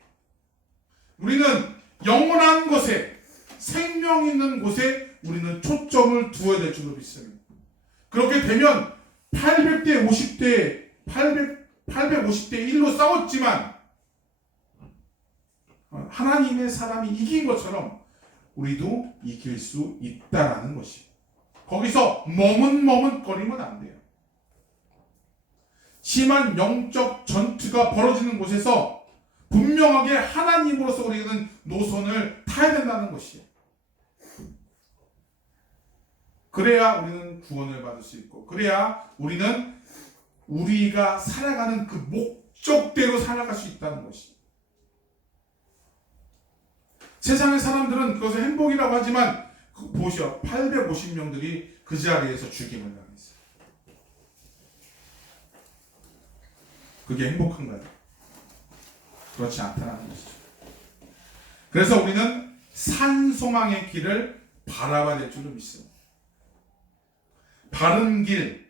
우리는 영원한 것에, 생명 있는 곳에 우리는 초점을 두어야 될 줄로 믿습니다. 그렇게 되면 800대 50대 850대 1로 싸웠지만 하나님의 사람이 이긴 것처럼 우리도 이길 수 있다라는 것이, 거기서 머뭇머뭇거리면 안 돼요. 심한 영적 전투가 벌어지는 곳에서 분명하게 하나님으로서 우리는 노선을 타야 된다는 것이에요. 그래야 우리는 구원을 받을 수 있고, 그래야 우리는 우리가 살아가는 그 목적대로 살아갈 수 있다는 것이. 세상의 사람들은 그것을 행복이라고 하지만 보시오, 850명들이 그 자리에서 죽임을 당했어요. 그게 행복한가요? 그렇지 않다는 것이죠. 그래서 우리는 산소망의 길을 바라봐야 될 줄로 믿습니다. 바른 길,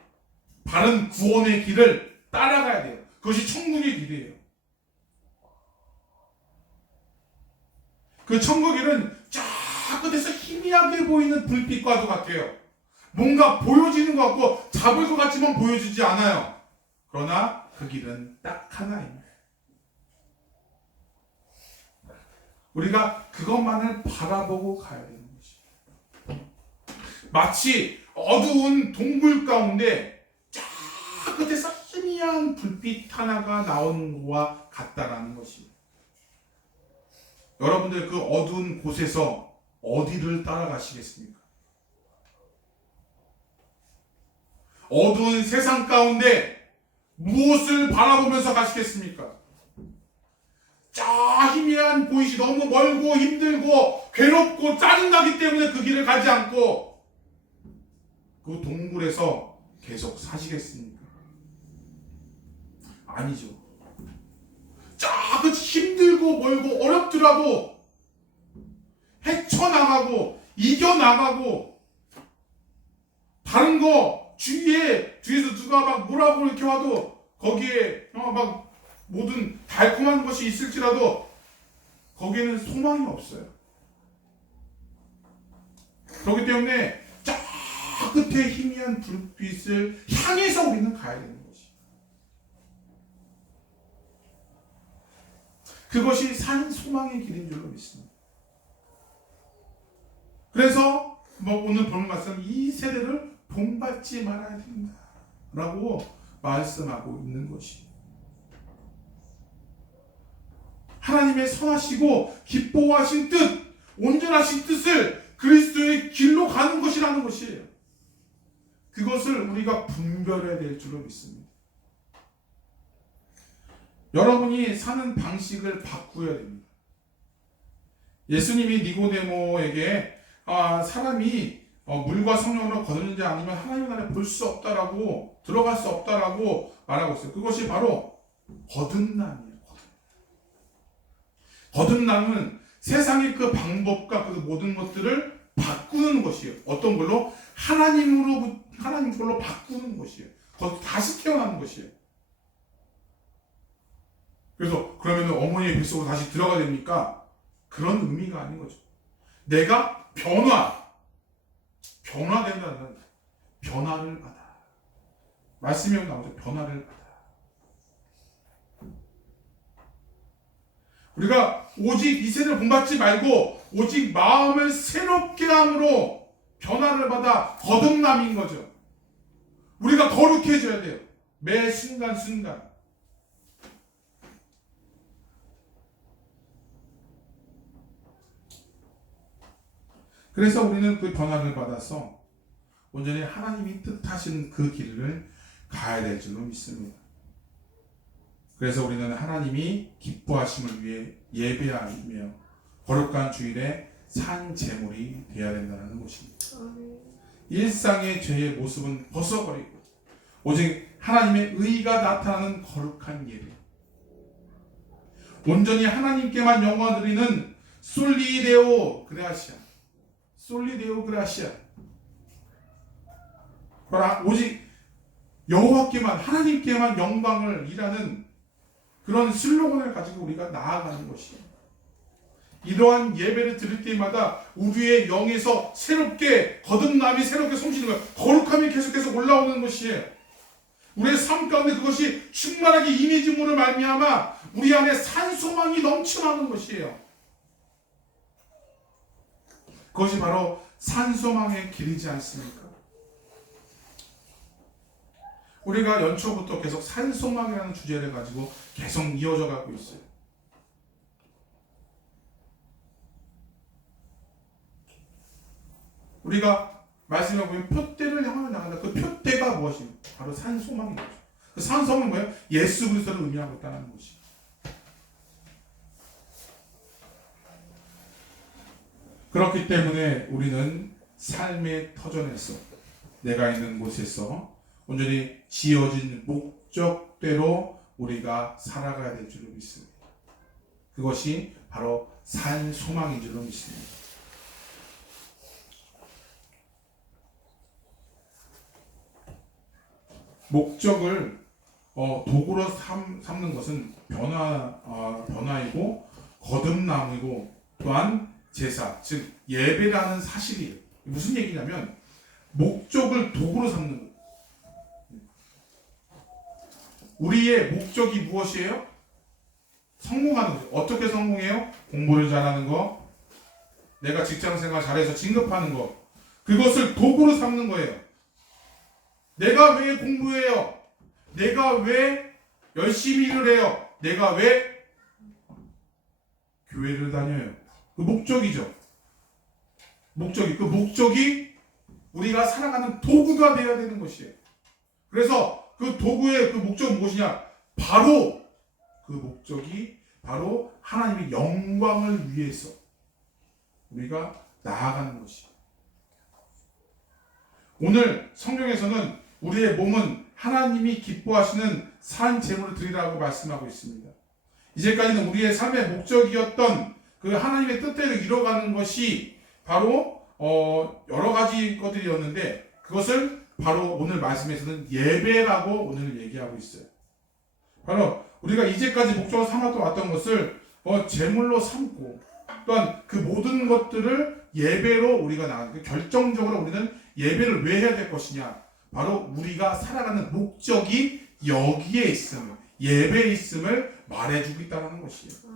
바른 구원의 길을 따라가야 돼요. 그것이 천국의 길이에요. 그 천국의 길은 저 끝에서 희미하게 보이는 불빛과도 같아요. 뭔가 보여지는 것 같고 잡을 것 같지만 보여지지 않아요. 그러나 그 길은 딱 하나입니다. 우리가 그것만을 바라보고 가야 되는 것이에요. 마치 어두운 동굴 가운데 저 끝에서 희미한 불빛 하나가 나오는 것과 같다라는 것입니다. 여러분들 그 어두운 곳에서 어디를 따라가시겠습니까? 어두운 세상 가운데 무엇을 바라보면서 가시겠습니까? 저 희미한 보이시 너무 멀고 힘들고 괴롭고 짜증나기 때문에 그 길을 가지 않고 그 동굴에서 계속 사시겠습니까? 아니죠. 저 힘들고 멀고 어렵더라도 헤쳐나가고 이겨나가고 다른 거 뒤에서 누가 막 뭐라고 이렇게 와도 거기에 막 모든 달콤한 것이 있을지라도 거기에는 소망이 없어요. 그렇기 때문에 저 끝에 희미한 불빛을 향해서 우리는 가야 되는 것이. 그것이 산 소망의 길인 줄로 믿습니다. 그래서 오늘 본 말씀, 이 세대를 본받지 말아야 된다라고 말씀하고 있는 것이. 하나님의 선하시고 기뻐하신 뜻, 온전하신 뜻을 그리스도의 길로 가는 것이라는 것이에요. 그것을 우리가 분별해야 될 줄로 믿습니다. 여러분이 사는 방식을 바꾸어야 됩니다. 예수님이 니고데모에게 사람이 물과 성령으로 거듭는지 아니면 하나님 나라에 볼 수 없다라고, 들어갈 수 없다라고 말하고 있어요. 그것이 바로 거듭남이에요. 거듭남은 세상의 그 방법과 그 모든 것들을 바꾸는 것이에요. 어떤 걸로? 하나님 걸로 바꾸는 것이에요. 거기서 다시 태어나는 것이에요. 그래서 그러면 어머니의 뱃속으로 다시 들어가야 됩니까? 그런 의미가 아닌 거죠. 내가 변화된다는, 변화를 받아. 말씀이 나오죠. 변화를 받아. 우리가 오직 이 세대를 본받지 말고 오직 마음을 새롭게 함으로 변화를 받아 거듭남인 거죠. 우리가 거룩해져야 돼요. 매 순간순간. 그래서 우리는 그 변화를 받아서 온전히 하나님이 뜻하신 그 길을 가야 될 줄로 믿습니다. 그래서 우리는 하나님이 기뻐하심을 위해 예배하며 거룩한 주일에 산 제물이 되어야 된다는 것입니다. 일상의 죄의 모습은 벗어버리고 오직 하나님의 의가 나타나는 거룩한 예배, 온전히 하나님께만 영광 드리는 솔리데오 그레아시아, 솔리데오 그라시아. 오직 여호와께만, 하나님께만 영광을 이라는 그런 슬로건을 가지고 우리가 나아가는 것이에요. 이러한 예배를 드릴 때마다 우리의 영에서 새롭게 거듭남이 새롭게 솜씨는 거예요. 거룩함이 계속해서 올라오는 것이에요. 우리의 삶 가운데 그것이 충만하게 임해짐으로 말미암아 우리 안에 산소망이 넘쳐나는 것이에요. 그것이 바로 산소망의 길이지 않습니까? 우리가 연초부터 계속 산소망이라는 주제를 가지고 계속 이어져 가고 있어요. 우리가 말씀해 보면 표대를 향하여 나간다. 그 표대가 무엇입니까? 바로 산소망인 거죠. 그 산소망은 뭐예요? 예수 그리스도를 의미하고 있다는 것이. 그렇기 때문에 우리는 삶의 터전에서, 내가 있는 곳에서 온전히 지어진 목적대로 우리가 살아가야 될 줄로 믿습니다. 그것이 바로 산소망인 줄로 믿습니다. 목적을 도구로 삼는 것은 변화이고 거듭남이고 또한 제사, 즉 예배라는 사실이에요. 무슨 얘기냐면 목적을 도구로 삼는 거예요. 우리의 목적이 무엇이에요? 성공하는 거예요. 어떻게 성공해요? 공부를 잘하는 거, 내가 직장생활 잘해서 진급하는 거, 그것을 도구로 삼는 거예요. 내가 왜 공부해요? 내가 왜 열심히 일을 해요? 내가 왜 교회를 다녀요? 그 목적이죠. 그 목적이 우리가 살아가는 도구가 되어야 되는 것이에요. 그래서 그 도구의 그 목적은 무엇이냐? 바로 그 목적이 바로 하나님의 영광을 위해서 우리가 나아가는 것이에요. 오늘 성경에서는 우리의 몸은 하나님이 기뻐하시는 산 제물을 드리라고 말씀하고 있습니다. 이제까지는 우리의 삶의 목적이었던 그 하나님의 뜻대로 이뤄가는 것이 바로 여러 가지 것들이었는데 그것을 바로 오늘 말씀에서는 예배라고 오늘 얘기하고 있어요. 바로 우리가 이제까지 목적으로 삼았던 왔던 것을 제물로 삼고 또한 그 모든 것들을 예배로 우리가 나가는, 결정적으로 우리는 예배를 왜 해야 될 것이냐? 바로 우리가 살아가는 목적이 여기에 있음을, 예배에 있음을 말해주고 있다는 것이에요.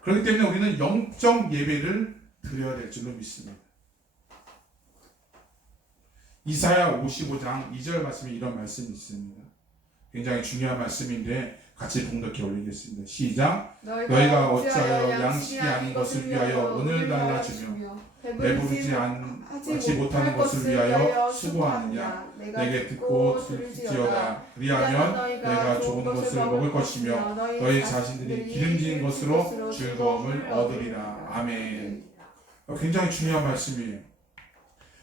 그렇기 때문에 우리는 영적 예배를 드려야 될 줄로 믿습니다. 이사야 55장 2절 말씀에 이런 말씀이 있습니다. 굉장히 중요한 말씀인데 같이 봉독해 올리겠습니다. 시작. 너희가 어찌하여 양식이 아닌 것을 위하여 은을 달라주며 배부르지 않지 못하는 것을 위하여 수고하느냐. 내게 듣고 들을지어다. 그리하면 내가 좋은 것을 먹을 것이며 너희 자신들이 기름진 것으로 즐거움을 얻으리라. 아멘. 굉장히 중요한 말씀이에요.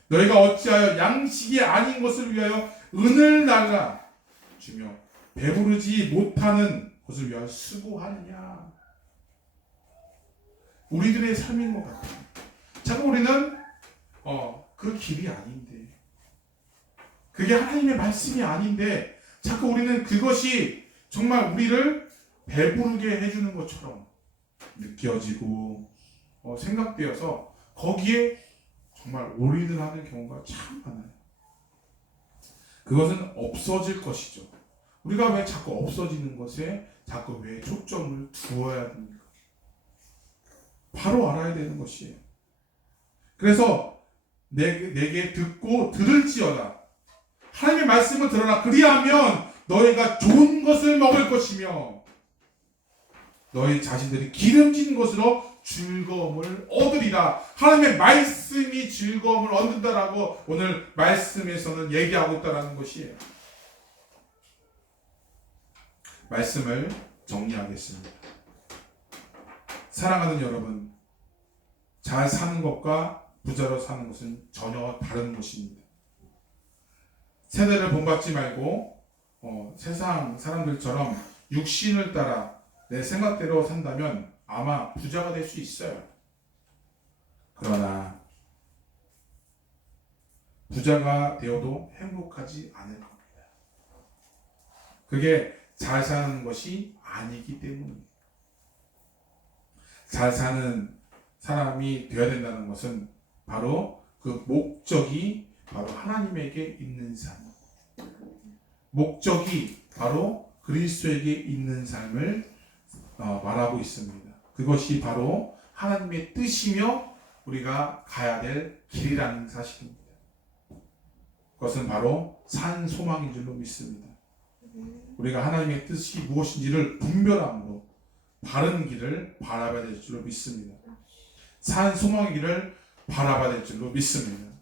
너희가 어찌하여 양식이 아닌 것을 위하여 은을 달라주며 배부르지 못하는 것을 위하여 수고하느냐. 우리들의 삶인 것 같아요. 자꾸 우리는 그 길이 아닌데, 그게 하나님의 말씀이 아닌데 자꾸 우리는 그것이 정말 우리를 배부르게 해주는 것처럼 느껴지고 생각되어서 거기에 정말 올인을 하는 경우가 참 많아요. 그것은 없어질 것이죠. 우리가 왜 자꾸 없어지는 것에 자꾸 왜 초점을 두어야 됩니까? 바로 알아야 되는 것이에요. 그래서 내게 듣고 들을지어다. 하나님의 말씀을 들어라. 그리하면 너희가 좋은 것을 먹을 것이며 너희 자신들이 기름진 것으로 즐거움을 얻으리라. 하나님의 말씀이 즐거움을 얻는다라고 오늘 말씀에서는 얘기하고 있다는 것이에요. 말씀을 정리하겠습니다. 사랑하는 여러분, 잘 사는 것과 부자로 사는 것은 전혀 다른 것입니다. 세대를 본받지 말고 세상 사람들처럼 육신을 따라 내 생각대로 산다면 아마 부자가 될 수 있어요. 그러나 부자가 되어도 행복하지 않을 겁니다. 그게 잘 사는 것이 아니기 때문입니다. 잘 사는 사람이 되어야 된다는 것은 바로 그 목적이 바로 하나님에게 있는 삶, 목적이 바로 그리스도에게 있는 삶을 말하고 있습니다. 그것이 바로 하나님의 뜻이며 우리가 가야 될 길이라는 사실입니다. 그것은 바로 산 소망인 줄로 믿습니다. 우리가 하나님의 뜻이 무엇인지를 분별함으로 바른 길을 바라봐야 될 줄로 믿습니다. 산 소망의 길을 바라봐야 될 줄로 믿습니다.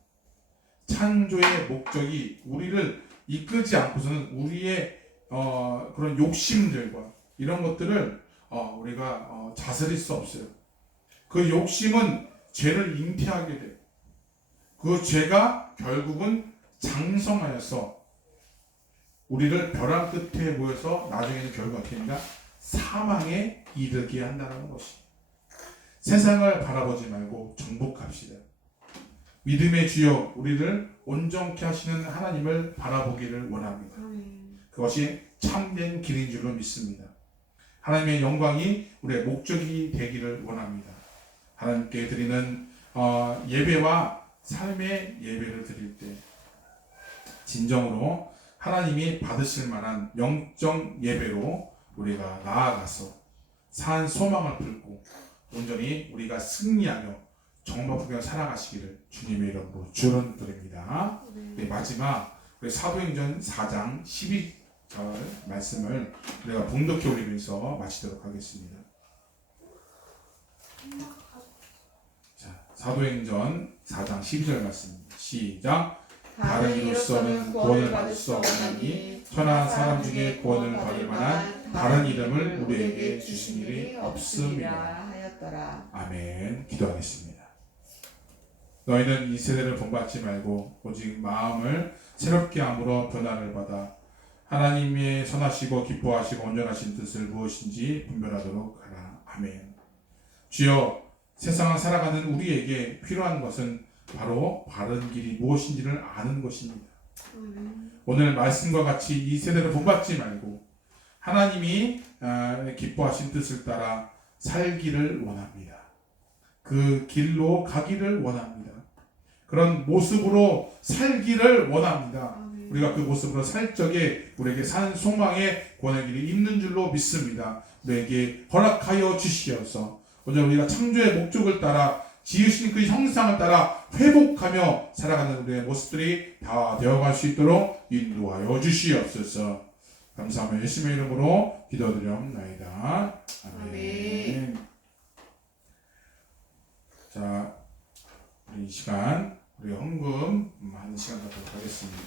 창조의 목적이 우리를 이끌지 않고서는 우리의 그런 욕심들과 이런 것들을 우리가 다스릴 수 없어요. 그 욕심은 죄를 잉태하게 돼요. 그 죄가 결국은 장성하여서 우리를 벼랑 끝에 모여서 나중에는 결국 어떻게 됩니까? 사망에 이르게 한다는 것이. 세상을 바라보지 말고 정복합시다. 믿음의 주여 우리를 온전케 하시는 하나님을 바라보기를 원합니다. 그것이 참된 길인 줄로 믿습니다. 하나님의 영광이 우리의 목적이 되기를 원합니다. 하나님께 드리는 예배와 삶의 예배를 드릴 때 진정으로 하나님이 받으실 만한 영적 예배로 우리가 나아가서 산 소망을 품고 온전히 우리가 승리하며 정복하며 살아가시기를 주님의 이름으로 축원드립니다. 네, 마지막 우리 사도행전 4장 12절 말씀을 우리가 봉독해 올리면서 마치도록 하겠습니다. 자, 사도행전 4장 12절 말씀 시작. 다른 이로서는 구원을 받을 수 없나니 천하 사람 중에 구원을 받을 만한 다른 이름을 우리에게 주신 일이 없습니다. 하였더라. 아멘. 기도하겠습니다. 너희는 이 세대를 본받지 말고 오직 마음을 새롭게 함으로 변화를 받아 하나님의 선하시고 기뻐하시고 온전하신 뜻을 무엇인지 분별하도록 하라. 아멘. 주여, 세상을 살아가는 우리에게 필요한 것은 바로 바른 길이 무엇인지를 아는 것입니다. 오늘 말씀과 같이 이 세대를 본받지 말고 하나님이 기뻐하신 뜻을 따라 살기를 원합니다. 그 길로 가기를 원합니다. 그런 모습으로 살기를 원합니다. 우리가 그 모습으로 살 적에 우리에게 산 소망의 구원의 길이 있는 줄로 믿습니다. 우리에게 허락하여 주시어서 오늘 우리가 창조의 목적을 따라 지으신 그 형상을 따라 회복하며 살아가는 우리의 모습들이 다 되어갈 수 있도록 인도하여 주시옵소서. 감사하며 예수님의 이름으로 기도드리옵나이다. 아멘. 자, 우리 이 시간 우리 헌금 하는 시간 갖도록 하겠습니다.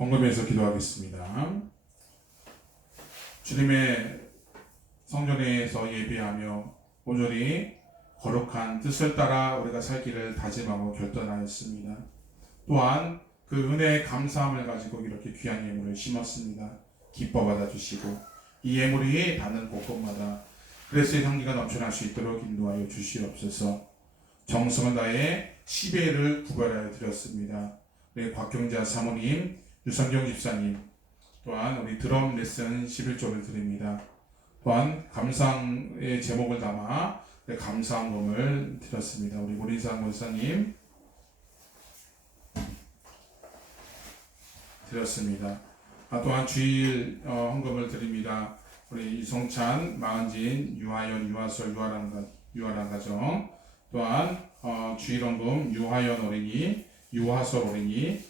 헌금에서 기도하겠습니다. 주님의 성전에서 예배하며 온전히 거룩한 뜻을 따라 우리가 살기를 다짐하고 결단하였습니다. 또한 그 은혜의 감사함을 가지고 이렇게 귀한 예물을 심었습니다. 기뻐 받아주시고 이 예물이 닿는 곳곳마다 그리스도의 향기가 넘쳐날 수 있도록 인도하여 주시옵소서. 정성을 다해 10회를 구별하여 드렸습니다. 우리 곽경자 사모님, 유성경 집사님, 또한 우리 드럼 레슨 11조를 드립니다. 또한 감상의 제목을 담아 감사헌금을 드렸습니다. 우리 오리상 권사님 드렸습니다. 또한 주일 헌금을 드립니다. 우리 이성찬, 마은진, 유하연, 유하솔, 유아란 가정, 또한 주일 헌금 유하연 어린이, 유하솔 어린이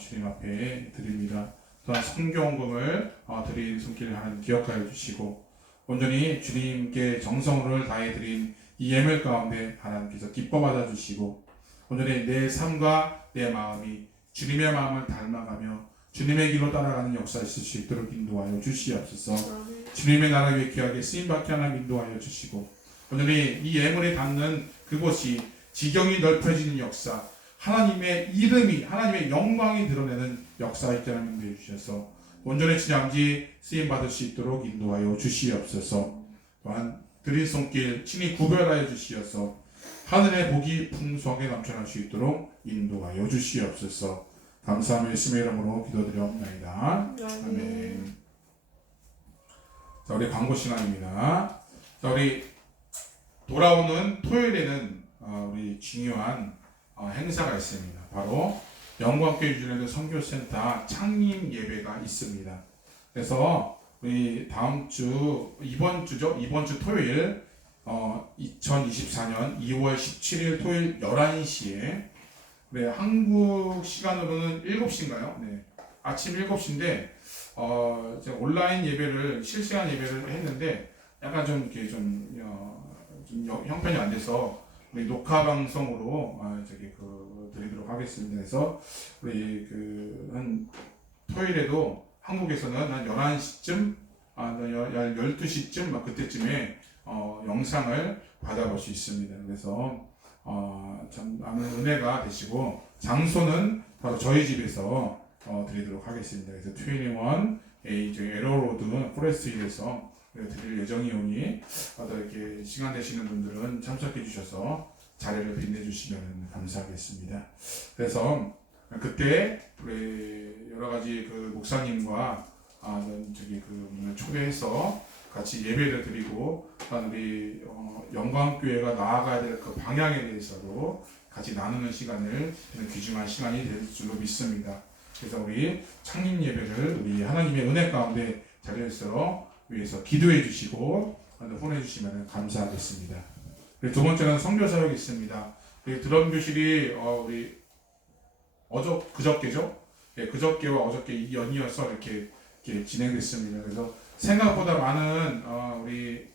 주님 앞에 드립니다. 또한 성경금을 드린 손길 하나님 기억하여 주시고 온전히 주님께 정성을 다해 드린 이 예물 가운데 하나님께서 기뻐 받아 주시고 온전히 내 삶과 내 마음이 주님의 마음을 닮아가며 주님의 길로 따라가는 역사 있을 수 있도록 인도하여 주시옵소서. 주님의 나라 위에 귀하게 쓰임받게 하나님 인도하여 주시고 온전히 이 예물에 닿는 그곳이 지경이 넓혀지는 역사, 하나님의 이름이 하나님의 영광이 드러내는 역사가 있게 하나님 인도해 주셔서 온전히 주님 아버지 쓰임받을 수 있도록 인도하여 주시옵소서. 또한 드린 손길 친히 구별하여 주시어서 하늘의 복이 풍성하게 넘쳐날 수 있도록 인도하여 주시옵소서. 감사하며 예수님의 이름으로 기도드려옵나이다. 아멘. 자, 우리 광고 시간입니다. 자, 우리 돌아오는 토요일에는 우리 중요한 행사가 있습니다. 바로 영광교회 유전에도 선교센터 창립 예배가 있습니다. 그래서 우리 다음 주 이번 주 토요일 2024년 2월 17일 토요일 11시에 네, 한국 시간으로는 7시인가요? 네. 아침 7시인데 제가 온라인 예배를 실시간 예배를 했는데 약간 좀 이렇게 좀 형편이 안 돼서 우리 녹화 방송으로 드리도록 하겠습니다. 그래서 우리 한 토요일에도 한국에서는 한 11시쯤 12시쯤 막 그때쯤에 영상을 받아볼 수 있습니다. 그래서 참 많은 은혜가 되시고 장소는 바로 저희 집에서 드리도록 하겠습니다. 그래서 21A 에러로드 포레스트힐에서 드릴 예정이오니 이렇게 시간 되시는 분들은 참석해 주셔서 자리를 빛내주시면 감사하겠습니다. 그래서 그때 우리 여러 가지 그 목사님과 초대해서 같이 예배를 드리고 우리 영광교회가 나아가야 될 그 방향에 대해서도 같이 나누는 시간을 귀중한 시간이 될 줄로 믿습니다. 그래서 우리 창립 예배를 우리 하나님의 은혜 가운데 자리에서 위해서 기도해 주시고 후원해 주시면 감사하겠습니다. 두 번째는 선교 사역이 있습니다. 드럼 교실이 우리 그저께죠? 예, 그저께와 어저께 연이어서 이렇게 진행됐습니다. 그래서 생각보다 많은 우리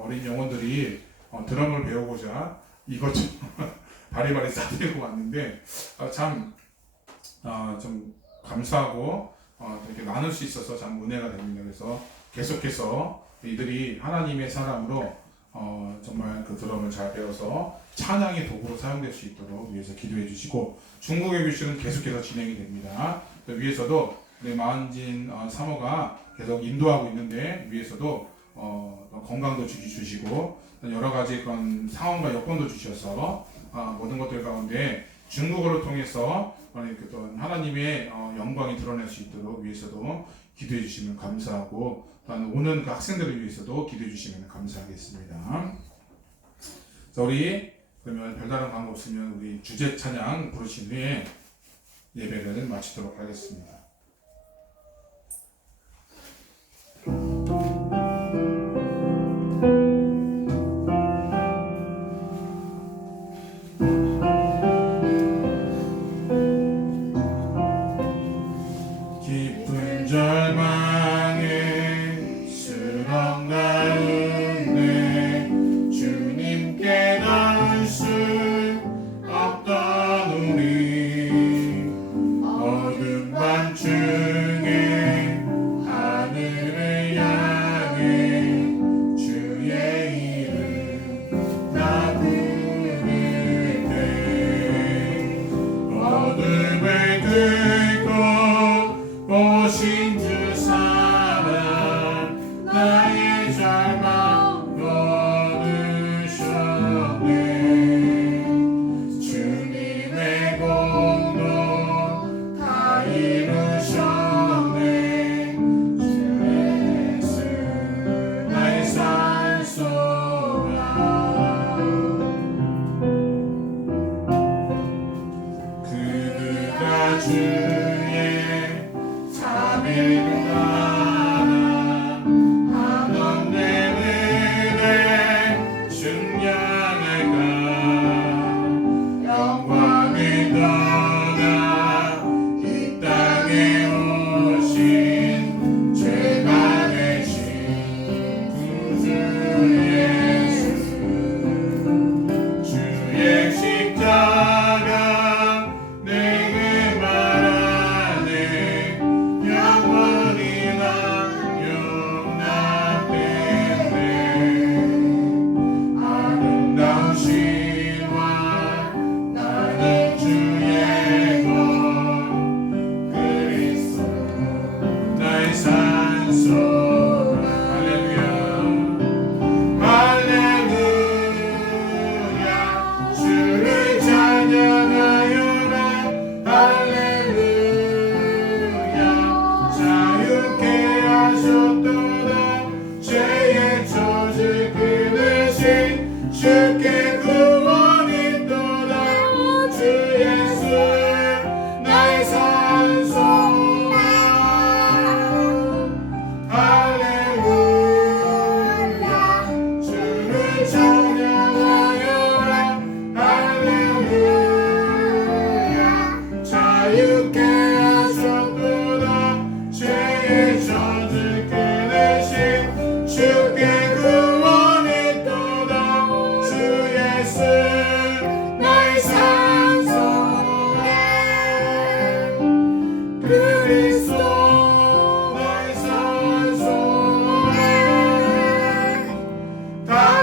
어린 영혼들이 드럼을 배우고자 이것저것 바리바리 싸들고 왔는데 참 좀 감사하고 이렇게 나눌 수 있어서 참 은혜가 됩니다. 그래서 계속해서 이들이 하나님의 사람으로 정말 그 드럼을 잘 배워서 찬양의 도구로 사용될 수 있도록 위해서 기도해 주시고 중국의 교실은 계속해서 진행이 됩니다. 위에서도 우리 마은진 사모가 계속 인도하고 있는데 위에서도 건강도 주시고 여러 가지 그런 상황과 여건도 주셔서 모든 것들 가운데 중국어를 통해서 하나님의 영광이 드러날 수 있도록 위해서도 기도해 주시면 감사하고 또한 오는 그 학생들을 위해서도 기도해 주시면 감사하겠습니다. 자, 우리 그러면 별다른 광고 없으면 우리 주제 찬양 부르신 후에 예배를 마치도록 하겠습니다. 깊은 절망에 수렁 가운데 주님께 닿을 수 없던 우리 어둠 반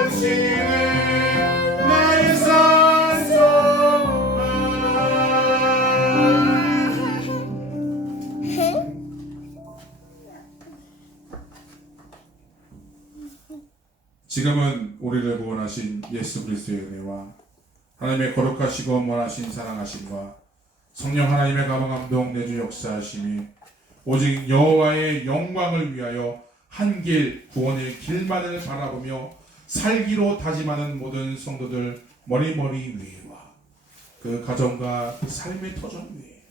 당신은 나의 산소만. 지금은 우리를 구원하신 예수 그리스도의 은혜와 하나님의 거룩하시고 원하신 사랑하심과 성령 하나님의 감동 내주 역사하심이 오직 여호와의 영광을 위하여 한 길 구원의 길만을 바라보며 살기로 다짐하는 모든 성도들 머리머리 위에와 그 가정과 그 삶의 터전 위에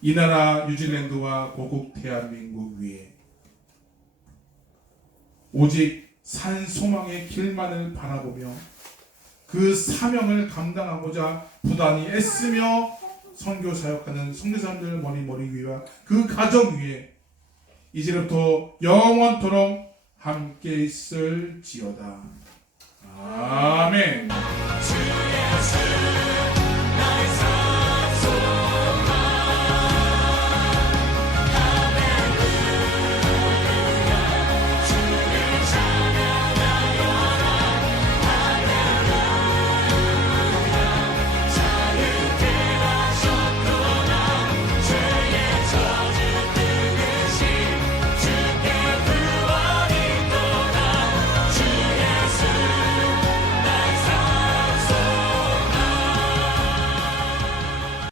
이 나라 뉴질랜드와 고국 대한민국 위에 오직 산 소망의 길만을 바라보며 그 사명을 감당하고자 부단히 애쓰며 선교 사역하는 선교사님들 머리머리 위와 그 가정 위에 이제부터 영원토록 함께 있을지어다. 아멘. 주 예수 나의